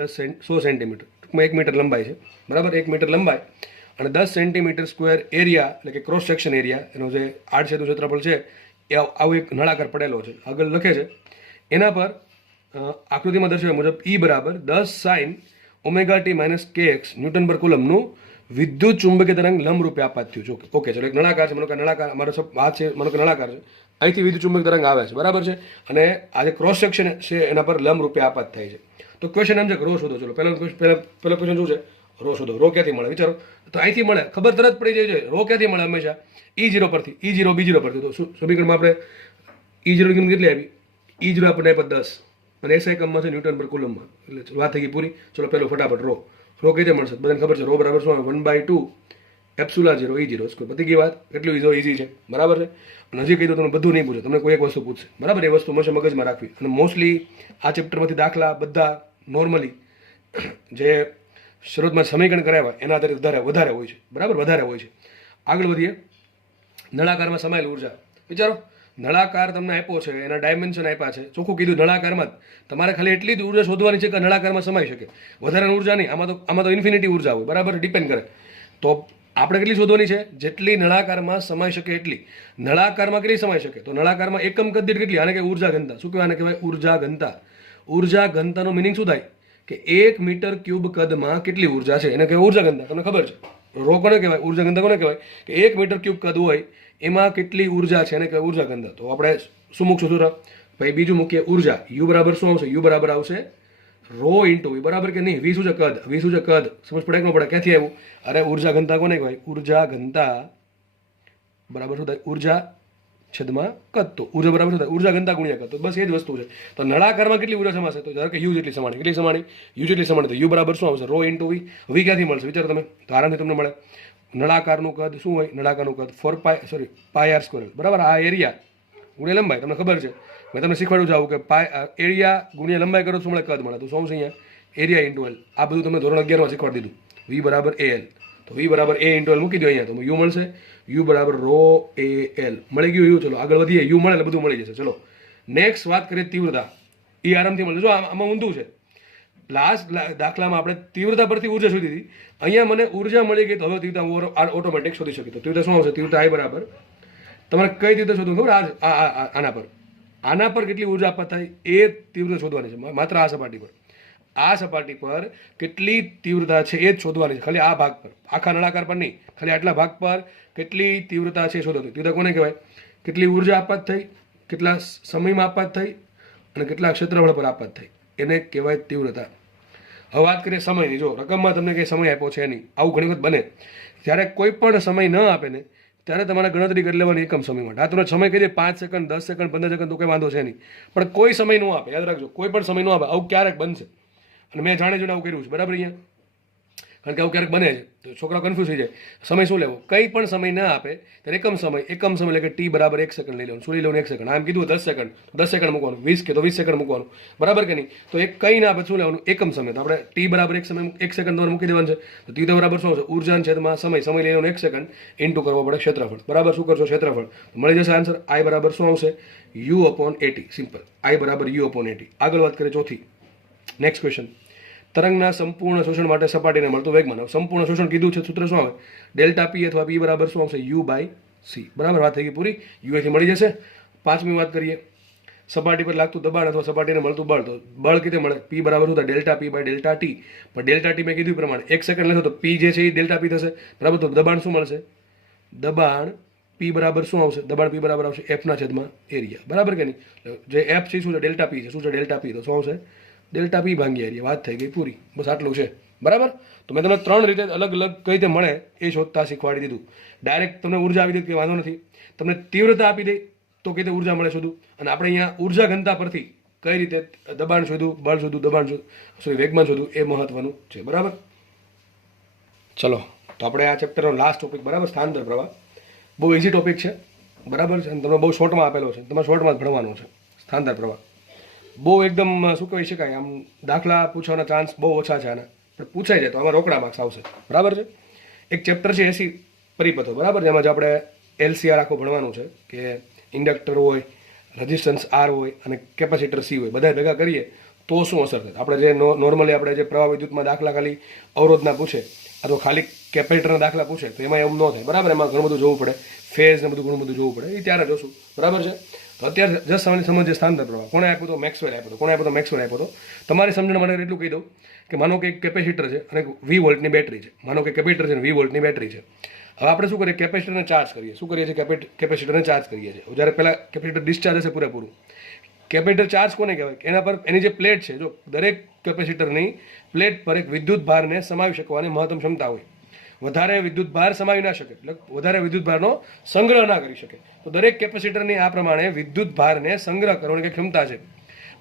100 સેન્ટીમીટર, ટૂંકમાં 1 મીટર લંબાઈ છે, બરાબર. 1 મીટર લંબાઈ અને 10 સેન્ટીમીટર સ્ક્વેર એરિયા, એટલે કે ક્રોસ સેક્શન એરિયા, એનો જે આડછેદનું ક્ષેત્રફળ છે એ આવું એક નળાકાર પડેલો છે. આગળ લખે છે એના પર આકૃતિમાં દર્શાવ્યા મુજબ E બરાબર 10 sine omega T minus KX newton પર કુલમનું વિદ્યુત ચુંબકીય તરંગ લંબરૂપે આપાત થયું. ઓકે, ચલો. એક નળાકાર છે, માનો કે નળાકાર અમારો હાથ છે, માનો કે નળાકાર છે. અહીંથી વિદ્યુત ચુંબકીય તરંગ આવે છે, બરાબર છે. અને આ જે ક્રોસ સેક્શન છે એના પર લંબરૂપે આપાત થાય છે. તો ક્વેશ્ચન એમ છે કે રો શોધો. ચલો, પહેલો ક્વેશ્ચન શું છે? રો શોધો. રો ક્યાંથી મળે વિચારો. તો અહીંથી મળે, ખબર તરત પડી જાય છે. રો ક્યાંથી મળે? હંમેશા E0 પરથી. E0 B0 પરથી. તો સમીકરણમાં આપણે E0 ની કિંમત કેટલી આવી? E0 આપણને આપ્યા 10 અને SI એકમમાં છે ન્યૂટન પર કુલમમાં. એટલે વાત થઈ ગઈ પૂરી. ચલો, પહેલો ફટાફટ રો કઈ રીતે મળશે? બધાને ખબર છે. રો બરાબર શું આવે? 1/2 એપ્સિલોન 0 E0 સ્ક્વેર. પતી ગઈ વાત. કેટલું ઈઝી છે, બરાબર છે. નજીક કીધું તમને બધું નહીં પૂછે, તમને કોઈ એક વસ્તુ પૂછશે, બરાબર. એ વસ્તુ મગજમાં રાખવી. અને મોસ્ટલી આ ચેપ્ટરમાંથી દાખલા બધા નોર્મલી જે શરૂઆતમાં સમીકરણ કરાવ્યા એના આધારે વધારે હોય છે, બરાબર. વધારે હોય છે. આગળ વધીએ. નળાકારમાં સમાયેલ ઉર્જા. વિચારો, નળાકાર તમને આપ્યો છે, એના ડાયમેન્શન આપ્યા છે. ચોખ્ખું કીધું, નળાકારમાં તમારે ખાલી એટલી જ ઉર્જા શોધવાની છે કે નળાકારમાં સમાઈ શકે. વધારાની ઉર્જા નહીં. આમાં તો ઇન્ફિનિટી ઉર્જા હોય, બરાબર. ડિપેન્ડ કરે. તો આપણે કેટલી શોધવાની છે? જેટલી નળાકારમાં સમાઈ શકે એટલી. નળાકારમાં કેટલી સમાઈ શકે? તો નળાકારમાં એકમ કદ દીઠ કેટલી? આને કહેવાય ઉર્જા ઘનતા. શું કહેવાય? આને કહેવાય ઉર્જા ઘનતા. ઉર્જા ઘનતાનો મિનિંગ શું થાય? કે 1 મીટર ક્યુબ કદમાં કેટલી ઉર્જા છે એને કહેવાય ઉર્જા ઘનતા. તમને ખબર છે. રો કોને કહેવાય? ઉર્જા ઘનતા કોને કહેવાય? કે 1 મીટર ક્યુબ કદ હોય એમાં કેટલી ઉર્જા છે એને કહેવાય ઉર્જા ઘનતા. તો આપણે શું મૂકશું સૂત્ર? ભાઈ બીજું મૂકીએ, ઉર્જા. યુ બરાબર શું આવશે? યુ બરાબર આવશે રો ઇન્ટુ વી, બરાબર કે નહીં? વી શું છે? કદ. વી શું છે? કદ. સમજ પડે કે ન પડે? ક્યાંથી આવ્યું? અરે ઉર્જા ઘનતા કોને કહેવાય? ઉર્જા ઘનતા બરાબર શું થાય? ઉર્જા છેદમાં કદ. તો ઉર્જા બરાબર શું થાય? ઉર્જા ઘનતા ગુણ્યા કદ. તો બસ એ જ વસ્તુ છે. તો નળાકારમાં કેટલી ઉર્જા સમાશે? તો ધારો કે યુ જેટલી સમાણી. કેટલી સમાણી? યુ જેટલી સમાણી. તો યુ બરાબર શું આવશે? રો ઇન્ટુ વી. વી ક્યાંથી મળશે? વિચારો તમે. તો આરામથી તમને મળે. નળાકારનું કદ શું હોય? નળાકારનું કદ 4 પાય આર સ્ક્વેર, બરાબર. આ એરિયા ગુણ્યા લંબાઈ. તમને ખબર છે, મેં તમને શીખવાડું જાઉં કે એરિયા ગુણ્યા લંબાઈ કરો શું મળે? કદ મળે. તો શું છે અહીંયા? Area into L. આ બધું તમે ધોરણ 11માં શીખવાડી દીધું. વી બરાબર AL. તો વી બરાબર A ઇન્ટુ એલ મૂકી દો અહીંયા. તો યુ મળશે. યુ બરાબર રો AL. મળી ગયું યુ. ચલો આગળ વધીએ. યુ મળે એટલે બધું મળી જશે. ચલો નેક્સ્ટ વાત કરીએ તીવ્રતા. એ આરામથી મળે. જો આમાં ઊંધું છે. લાસ્ટ દાખલામાં આપણે તીવ્રતા પરથી ઉર્જા શોધી હતી. અહીંયા મને ઉર્જા મળી ગઈ તો હવે તીવ્રતા ઓટોમેટિક શોધી શકીએ. તો તીવ્રતા શું આવશે? તીવ્રતા I બરાબર, તમારે કઈ તીવ્રતા શોધવું ખબર? આના પર કેટલી ઉર્જા આપાત થાય એ તીવ્રતા શોધવાની છે. માત્ર આ સપાટી પર કેટલી તીવ્રતા છે એ જ શોધવાની છે. ખાલી આ ભાગ પર, આખા નળાકાર પર નહીં, ખાલી આટલા ભાગ પર કેટલી તીવ્રતા છે શોધવાની. તીવ્રતા કોને કહેવાય? કેટલી ઉર્જા આપાત થઈ, કેટલા સમયમાં આપાત થઈ અને કેટલા ક્ષેત્રફળ પર આપાત થઈ, એને કહેવાય તીવ્રતા. હવે વાત કરીએ સમયની. જો રકમમાં તમને કંઈ સમય આપ્યો છે નહીં, આવું ઘણી વખત બને. જ્યારે કોઈ પણ સમય ન આપે ને ત્યારે તમારે ગણતરી કરી લેવાની એકમ સમય માટે. આ તમને સમય કહી દે 5 સેકન્ડ, 10 સેકન્ડ, 15 સેકન્ડ તો કંઈ વાંધો છે નહીં. પણ કોઈ સમય ન આપે, યાદ રાખજો, કોઈ પણ સમય ન આપે. આવું ક્યારેક બનશે અને મેં જાણે જોઈને આવું કર્યું છે, બરાબર. અહીંયા કારણ કે આવું ક્યારેક બને છે તો છોકરાઓ કન્ફ્યુઝ થઈ જાય. સમય શું લેવો? કંઈ પણ સમય ના આપે ત્યારે એકમ સમય એટલે કે ટી બરાબર 1 સેકન્ડ લઈ લેવાનું. શું લઈ લેવાનું? 1 સેકન્ડ. આમ કીધું 10 સેકન્ડ, 10 સેકન્ડ મૂકવાનું. 20 કે તો 20 સેકન્ડ મૂકવાનું, બરાબર કે નહીં? તો એક કંઈ ના આપે શું લેવાનું? એકમ સમય. તો આપણે ટી બરાબર 1 સેકન્ડ તમારે મૂકી દેવાનું છે. તો તીવ્રતા બરાબર શું આવશે? ઉર્જા છેદમાં સમય લઈ લેવાનું 1 સેકન્ડ ઇન્ટુ કરવો પડે ક્ષેત્રફળ, બરાબર. શું કરશો? ક્ષેત્રફળ. મળી જશે આન્સર. I બરાબર શું આવશે? U/AT. સિમ્પલ. I બરાબર U/AT. આગળ વાત કરીએ ચોથી. Next question. તરંગના સંપૂર્ણ શોષણ માટે સપાટીને મળતું વેગમાન. સંપૂર્ણ શોષણ કીધું છે, સૂત્ર શું આવે? ડેલ્ટા P અથવા P બરાબર શું આવશે? U/C, બરાબર. વાત થઈ ગઈ પૂરી. U અહીંથી મળી જશે. પાંચમી વાત કરીએ. સપાટી પર લાગતું દબાણ અથવા સપાટીને મળતું બળ. તો બળ કેવી મળે? P બરાબર શું થાય? Delta P by delta T. પણ ડેલ્ટા T મેં કીધું પ્રમાણે 1 સેકન્ડ લેશો તો P જે છે એ ડેલ્ટા P થશે, બરાબર. તો દબાણ શું મળશે? દબાણ પી બરાબર શું આવશે? દબાણ પી બરાબર આવશે એફના છેદમાં એરિયા, બરાબર કે નહીં? જે એફ છે શું છે? ડેલ્ટા પી છે. શું છે? ડેલ્ટા પી. તો શું આવશે? ડેલ્ટા પી ભાંગ્યા એરિયા. વાત થઈ ગઈ પૂરી. બસ આટલું છે, બરાબર. તો મેં તમને 3 રીતે અલગ અલગ કઈ રીતે મળે એ શોધતા શીખવાડી દીધું. ડાયરેક્ટ તમને ઉર્જા આપી દીધી કે વાંધો નથી, તમને તીવ્રતા આપી દે તો કઈ રીતે ઉર્જા મળે શોધું, અને આપણે અહીંયા ઉર્જા ઘનતા પરથી કઈ રીતે દબાણ શોધું, બળ શોધું, દબાણ શોધું, વેગમાન શોધું એ મહત્વનું છે, બરાબર. ચલો, તો આપણે આ ચેપ્ટરનો લાસ્ટ ટોપિક, બરાબર, સ્થાનાંતર પ્રવાહ. બહુ ઇઝી ટોપિક છે, બરાબર છે, અને તમને બહુ શોર્ટમાં આપેલો છે, તમારે શોર્ટમાં જ ભણવાનું છે. સ્થાનાંતર પ્રવાહ બહુ એકદમ શું કહી શકાય, આમ દાખલા પૂછવાના ચાન્સ બહુ ઓછા છે આના, પણ પૂછાઈ જાય તો આમાં રોકડા માર્ક્સ આવશે, બરાબર છે. એક ચેપ્ટર છે 80 પરિપથો, બરાબર, જેમાં જ આપણે LCR આખું ભણવાનું છે કે ઇન્ડક્ટર હોય, રેઝિસ્ટન્સ R હોય અને કેપેસિટર C હોય, બધા ભેગા કરીએ તો શું અસર થાય. આપણે જે નોર્મલી આપણે જે પ્રવાહ વિદ્યુતમાં દાખલા ખાલી અવરોધના પૂછે અથવા ખાલી કેપેસિટરના દાખલા પૂછે તો એમાં એવું ન થાય, બરાબર. એમાં ઘણું બધું જોવું પડે, ફેઝ ને બધું ઘણું બધું જોવું પડે, એ ત્યારે જોશું, બરાબર છે. તો અત્યારે જસ્ટ સમજે સ્થાનાંતર પ્રવાહ કોણે આપ્યો તો? મેક્સવેલ આપ્યો તો. કોણે આપ્યો તો? મેક્સવેલ આપ્યો તો. તમારી સમજણ માટે એટલું કહી દઉં કે માનો કે એક કેપેસિટર છે અને 20 વોલ્ટની બેટરી છે. માનો કે કેપેસિટર છે અને 20 વોલ્ટની બેટરી છે. હવે આપણે શું કરીએ? કેપેસિટરને ચાર્જ કરીએ. શું કરીએ છીએ? કેપેસિટરને ચાર્જ કરીએ છીએ. જ્યારે પહેલાં કેપેસિટર ડિસ્ચાર્જ હશે પૂરેપૂરું. કેપેસિટર ચાર્જ કોને કહેવાય? એના પર એની જે પ્લેટ છે, જો દરેક કેપેસિટરની પ્લેટ પર એક વિદ્યુત ભારને સમાવી શકવાની મહત્તમ ક્ષમતા હોય. વધારે વિદ્યુત ભાર સમાવી ના શકે, એટલે વધારે વિદ્યુત ભારનો સંગ્રહ ના કરી શકે. તો દરેક કેપેસિટરની આ પ્રમાણે વિદ્યુત ભારને સંગ્રહ કરવાની ક્ષમતા છે.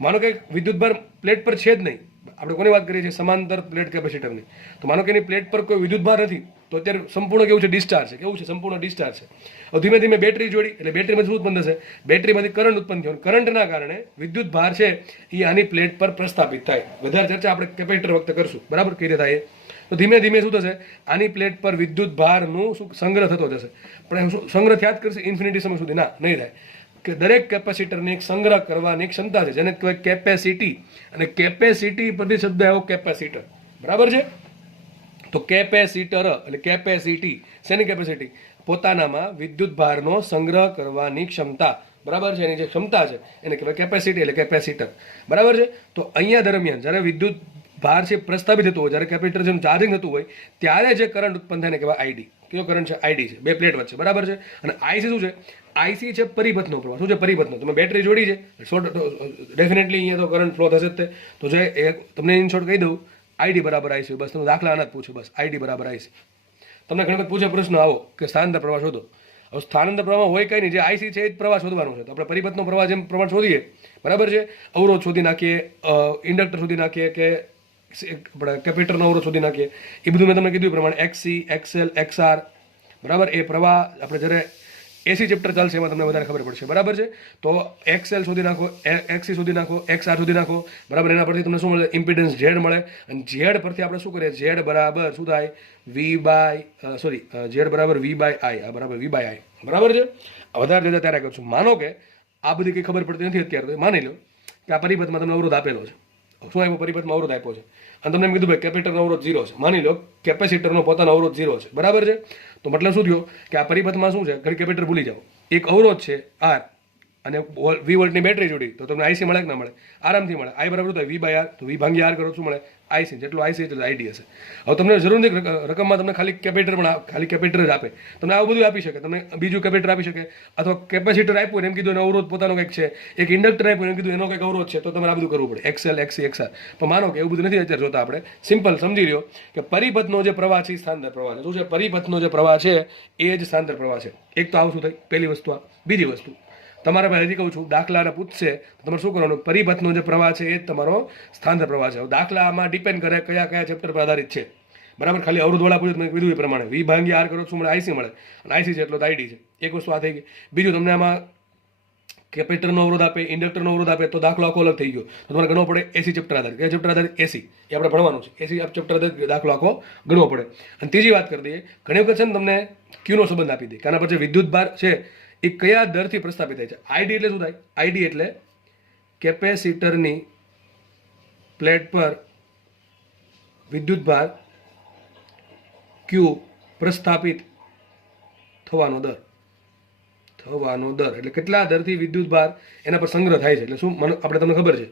માનો કે વિદ્યુત ભાર પ્લેટ પર છે જ નહીં, આપણે કોની વાત કરીએ છીએ? સમાંતર પ્લેટ કેપેસિટરની. તો માનો કે એની પ્લેટ પર કોઈ વિદ્યુત ભાર નથી, તો અત્યારે સંપૂર્ણ કેવું છે? ડિસ્ચાર્જ છે. કેવું છે? સંપૂર્ણ ડિસ્ચાર્જ છે. હવે ધીમે ધીમે બેટરી જોડી, એટલે બેટરીમાં શું ઉત્પન્ન થશે? બેટરીમાંથી કરંટ ઉત્પન્ન થયો. કરંટના કારણે વિદ્યુત ભાર છે એ આની પ્લેટ પર પ્રસ્થાપિત થાય. વધારે ચર્ચા આપણે કેપેસિટર વખતે કરશું, બરાબર, કઈ રીતે થાય. તો ધીમે ધીમે શું થશે? આની પ્લેટ પર વિદ્યુત ભારનું શું સંગ્રહ થતો જશે. પણ સંગ્રહ થયા જ કરશે ઇન્ફિનિટી સમય સુધી? ના, નહીં થાય. કે દરેક કેપેસિટરને એક સંગ્રહ કરવાની ક્ષમતા છે, જેને કહેવાય કેપેસિટી. અને કેપેસિટી પરથી શબ્દ આવ્યો કેપેસિટર, બરાબર છે. તો કેપેસિટર એટલે કેપેસિટી. શેની કેપેસિટી? પોતાનામાં વિદ્યુત ભારનો સંગ્રહ કરવાની ક્ષમતા, બરાબર છે. એની જે ક્ષમતા છે એને કહેવાય કેપેસિટી એટલે કેપેસિટર, બરાબર છે. તો અહીંયા દરમિયાન જ્યારે વિદ્યુત ભાર છે પ્રસ્થાપિત થતું હોય, જ્યારે કેપેસિટર જેનું ચાર્જિંગ થતું હોય, ત્યારે જે કરંટ ઉત્પન્ન થાય એને કહેવાય આઈડી. કયો કરંટ છે? આઈડી છે. બે પ્લેટ વચ્ચે, બરાબર છે. અને આઈસી શું છે? આઈસી છે પરિપથનો પ્રવાહ. શું છે? પરિપથનો. તમે બેટરી જોડી છે, ડેફિનેટલી અહીંયા તો કરંટ ફ્લો થશે જ તે. તો જે તમને ઇન શોર્ટ કહી દઉં, આઈડી બરાબર આઈસી. બસ તમે દાખલા આના જ પૂછો, બસ આઈડી બરાબર આઈસી. તમને ઘણી વખત પૂછે પ્રશ્ન આવો કે સ્થાનાંતર પ્રવાહ શોધો. હવે સ્થાનાંતર પ્રવાહ હોય કઈ નહીં, જે આઈસી છે એ જ પ્રવાહ શોધવાનો છે. તો આપણે પરિપથનો પ્રવાહ જેમ પ્રમાણ શોધીએ, બરાબર છે, અવરોધ શોધી નાખીએ, ઇન્ડક્ટર શોધી નાખીએ, કે આપણે કેપેસિટરનો અવરોધ શોધી નાખીએ, એ બધું મેં તમને કીધું એ પ્રમાણે XC, XL, XR, બરાબર. એ પ્રવાહ આપણે જ્યારે એસી ચેપ્ટર ચાલશે એમાં તમને વધારે ખબર પડશે, બરાબર છે. તો XL શોધી નાખો, XC શોધી નાખો, XR શોધી નાખો, બરાબર. એના પરથી તમને શું મળે? ઇમ્પિડન્સ Z મળે. અને Z પરથી આપણે શું કરીએ? Z બરાબર શું થાય? Z બરાબર V/I. આ બરાબર V/I, બરાબર છે. વધારે જતા ત્યારે કહું છું. માનો કે આ બધી કંઈ ખબર પડતી નથી અત્યારે, તો માની લો કે આ પરિપથમાં તમને અવરોધ આપેલો છે. શું આપ્યો? પરિપથમાં અવરોધ આપ્યો છે. અને તમને એમ કીધું ભાઈ કેપેસિટરનો અવરોધ 0 છે. માની લો કેપેસિટરનો પોતાનો અવરોધ 0 છે, બરાબર છે. તો મતલબ શું થયો કે આ પરિપથમાં શું છે? ઘણી કેપેસિટર ભૂલી જાઓ, એક અવરોધ છે R અને 20 વોલ્ટની બેટરી જોડી, તો તમને આઈસી મળે કે ના મળે? આરામથી મળે. I બરાબર થાય V/R. તો V ભાંગ્યા R કરો શું મળે? આઈસી. જેટલું આઈસી એટલે આઈડી હશે. હવે તમને જરૂર નથી રકમમાં તમને ખાલી કેપેસિટર પણ ખાલી કેપેસિટર જ આપે, તમને આવું બધું આપી શકે, તમને બીજું કેપેસિટર આપી શકે, અથવા કેપેસિટર આપ્યું એમ કીધું એનો અવરોધ પોતાનો કંઈક છે, એક ઇન્ડક્ટર આપ્યું એમ કીધું એનો કંઈક અવરોધ છે, તો તમારે આ બધું કરવું પડે. XL, XC, XR. પણ માનો કે એવું બધું નથી અત્યારે જોતા. આપણે સિમ્પલ સમજી લ્યો કે પરિપથનો જે પ્રવાહ છે એ સ્થાનાંતર પ્રવાહ છે. શું છે? પરિપથનો જે પ્રવાહ છે એ જ સ્થાનાંતર પ્રવાહ છે. એક તો આવું શું થાય? પહેલી વસ્તુ આ. બીજી વસ્તુ તમારા પાસે હજી કહું છું, દાખલાને પૂછશે તમારે શું કરવાનું? પરિપથનો જે પ્રવાહ છે એ જ તમારો સ્થાનાંતર પ્રવાહ છે. દાખલામાં ડિપેન્ડ કરે કયા કયા ચેપ્ટર પર આધારિત છે, બરાબર. ખાલી અવરોધવાળા પૂછ્યું મેં કીધું એ પ્રમાણે V/R કરો શું મળે? આઈસી મળે. અને આઈસી છે એટલો તો આઈડી છે. એક વસ્તુ આ થઈ ગઈ. બીજું તમને આમાં કેપેસિટરનો અવરોધ આપે, ઇન્ડક્ટરનો અવરોધ આપે, તો દાખલો આખો અલગ થઈ ગયો. તો તમારે ગણવો પડે એસી ચેપ્ટર આધારિત. કયા ચેપ્ટર આધારિત? એસી. એ આપણે ભણવાનું છે. એસી ચેપ્ટર આધારિત દાખલો આખો ગણવો પડે. અને ત્રીજી વાત કરી દઈએ, ઘણી વખત છે ને તમને ક્યુનો સંબંધ આપી દે, કારણ પછી વિદ્યુત ભાર છે એ કયા દરથી પ્રસ્થાપિત થાય છે. આઈડી એટલે શું થાય? આઈડી એટલે કેપેસિટરની પ્લેટ પર વિદ્યુત ભાર ક્યુ પ્રસ્થાપિત થવાનો દર. એટલે કેટલા દરથી વિદ્યુત ભાર એના પર સંગ્રહ થાય છે. એટલે શું આપણે તમને ખબર છે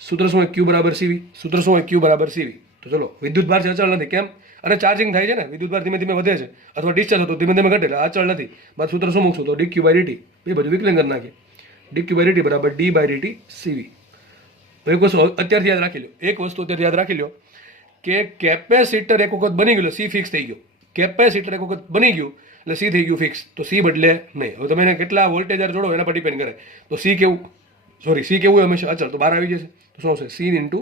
સૂત્ર શું હોય? Q બરાબર CV. સૂત્ર શું હોય? Q બરાબર CV. તો તો ચલો વિદ્યુત ભાર છે અચળ નથી કેમ? અને ચાર્જિંગ થાય છે ને, વિદ્યુત ભાર ધીમે ધીમે વધે છે અથવા ડિસ્ચાર્જ થતો ધીમે ધીમે ઘટે એટલે અચળ નથી. બાદ સૂત્ર શું મૂકશું? તો dq બાય dt. એ બધું વિકલન કરી નાખીએ. dq બાય dt બરાબર d બાય dt cv. તો એક વસ્તુ અત્યારથી યાદ રાખી લો, એક વસ્તુ અત્યારથી યાદ રાખી લો કે કેપેસિટર એક વખત બની ગયું સી ફિક્સ થઈ ગયો. કેપેસિટર એક વખત બની ગયું એટલે સી થઈ ગયું ફિક્સ, તો સી બદલે નહીં. હવે તમે એને કેટલા વોલ્ટેજ જોડો એના પર ડિપેન્ડ કરે. તો સી કેવું, સોરી સી કેવું હોય હંમેશા અચળ, તો બહાર આવી જશે. તો શું આવશે? C into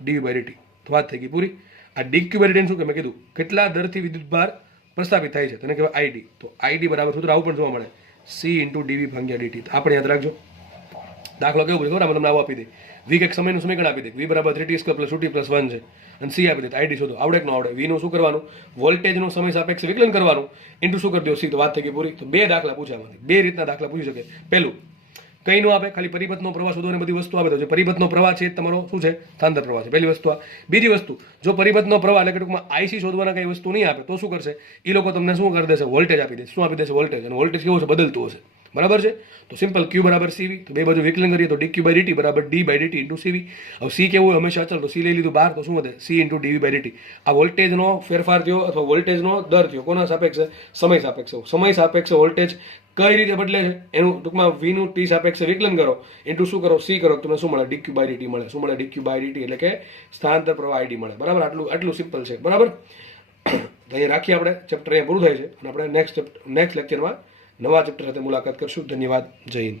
dv by dt. તો વાત થઈ ગઈ પૂરી. આ ડીક્યુ બાય ડીટી શું કે મેં કીધું કેટલા દરથી વિદ્યુત ભાર પ્રસ્થાપિત થાય છે તેને કહેવાય આઈડી. તો આઈડી બરાબર સૂત્ર આવું પણ જોવા મળે, સી ઇન્ટુ ડીવી ભાગ્યા ડીટી. આપણે યાદ રાખજો. દાખલો કેવું ખબર આમાં તમને આવું આપી દે, વી કંઈક સમયનું સમીકરણ આપી દે, વી બરાબર 3t² + 2t + 1 છે અને સી આપી દે, તો આઈડી શોધો. આવડે કે ન આવડે? વી નું શું કરવાનું? વોલ્ટેજનું સમય સાપેક્ષે વિકલન કરવાનું ઇન્ટુ શું કરી દો સી. તો વાત થઈ ગઈ પૂરી. તો બે દાખલા પૂછ્યામાંથી, બે રીતના દાખલા પૂછી શકે. પહેલું કંઈ નું આપે, ખાલી પરિપથનો પ્રવાહ શોધો અને બધી વસ્તુ આપે. તો જે પરિપથનો પ્રવાહ છે એ તમારો શું છે? સ્થાનાંતર પ્રવાહ છે. પહેલી વસ્તુ આ. બીજી વસ્તુ, જો પરિપથનો પ્રવાહ એટલે કે ટૂંકમાં આઈસી શોધવાના કઈ વસ્તુ નહીં આપે તો શું કરશે? એ લોકો તમને શું કરી દેશે? વોલ્ટેજ આપી દેશે. શું આપી દેશે? વોલ્ટેજ. અને વોલ્ટેજ કેવું છે? બદલતું હશે. બરાબર છે? તો સિમ્પલ ક્યુ બરાબર સીવી. તો બે બાજુ વિકલન કરીએ તો ડીક્યુ બાય ડીટી બરાબર ડી બાય ડીટી ઇન્ટુ સીવી. હવે સી કેવું હોય? હંમેશા અચળ, તો સી લઈ લીધું બહાર, તો શું વધે? C into dv by dt. આ વોલ્ટેજનો ફેરફાર થયો અથવા વોલ્ટેજનો દર થયો. કોના સાપેક્ષે? સમય સાપેક્ષે. સમય સાપેક્ષે વોલ્ટેજ કઈ રીતે બદલે છે એનું ટૂંકમાં વી નું ટી સાપેક્ષે વિકલન કરો ઇન્ટુ શું કરો? સી કરો. તમને શું મળે? ડીક્યુ બાય ડીટી મળે. શું મળે? ડીક્યુ બાય ડીટી એટલે કે સ્થાનાંતર પ્રવાહ આઈડી મળે. બરાબર? આટલું સિમ્પલ છે. બરાબર? તો અહીંયા રાખીએ આપણે. ચેપ્ટર અહીંયા પૂરું થાય છે અને આપણે નેક્સ્ટ લેક્ચરમાં નવા ચેપ્ટર સાથે મુલાકાત કરશું. ધન્યવાદ. જય હિન્દ.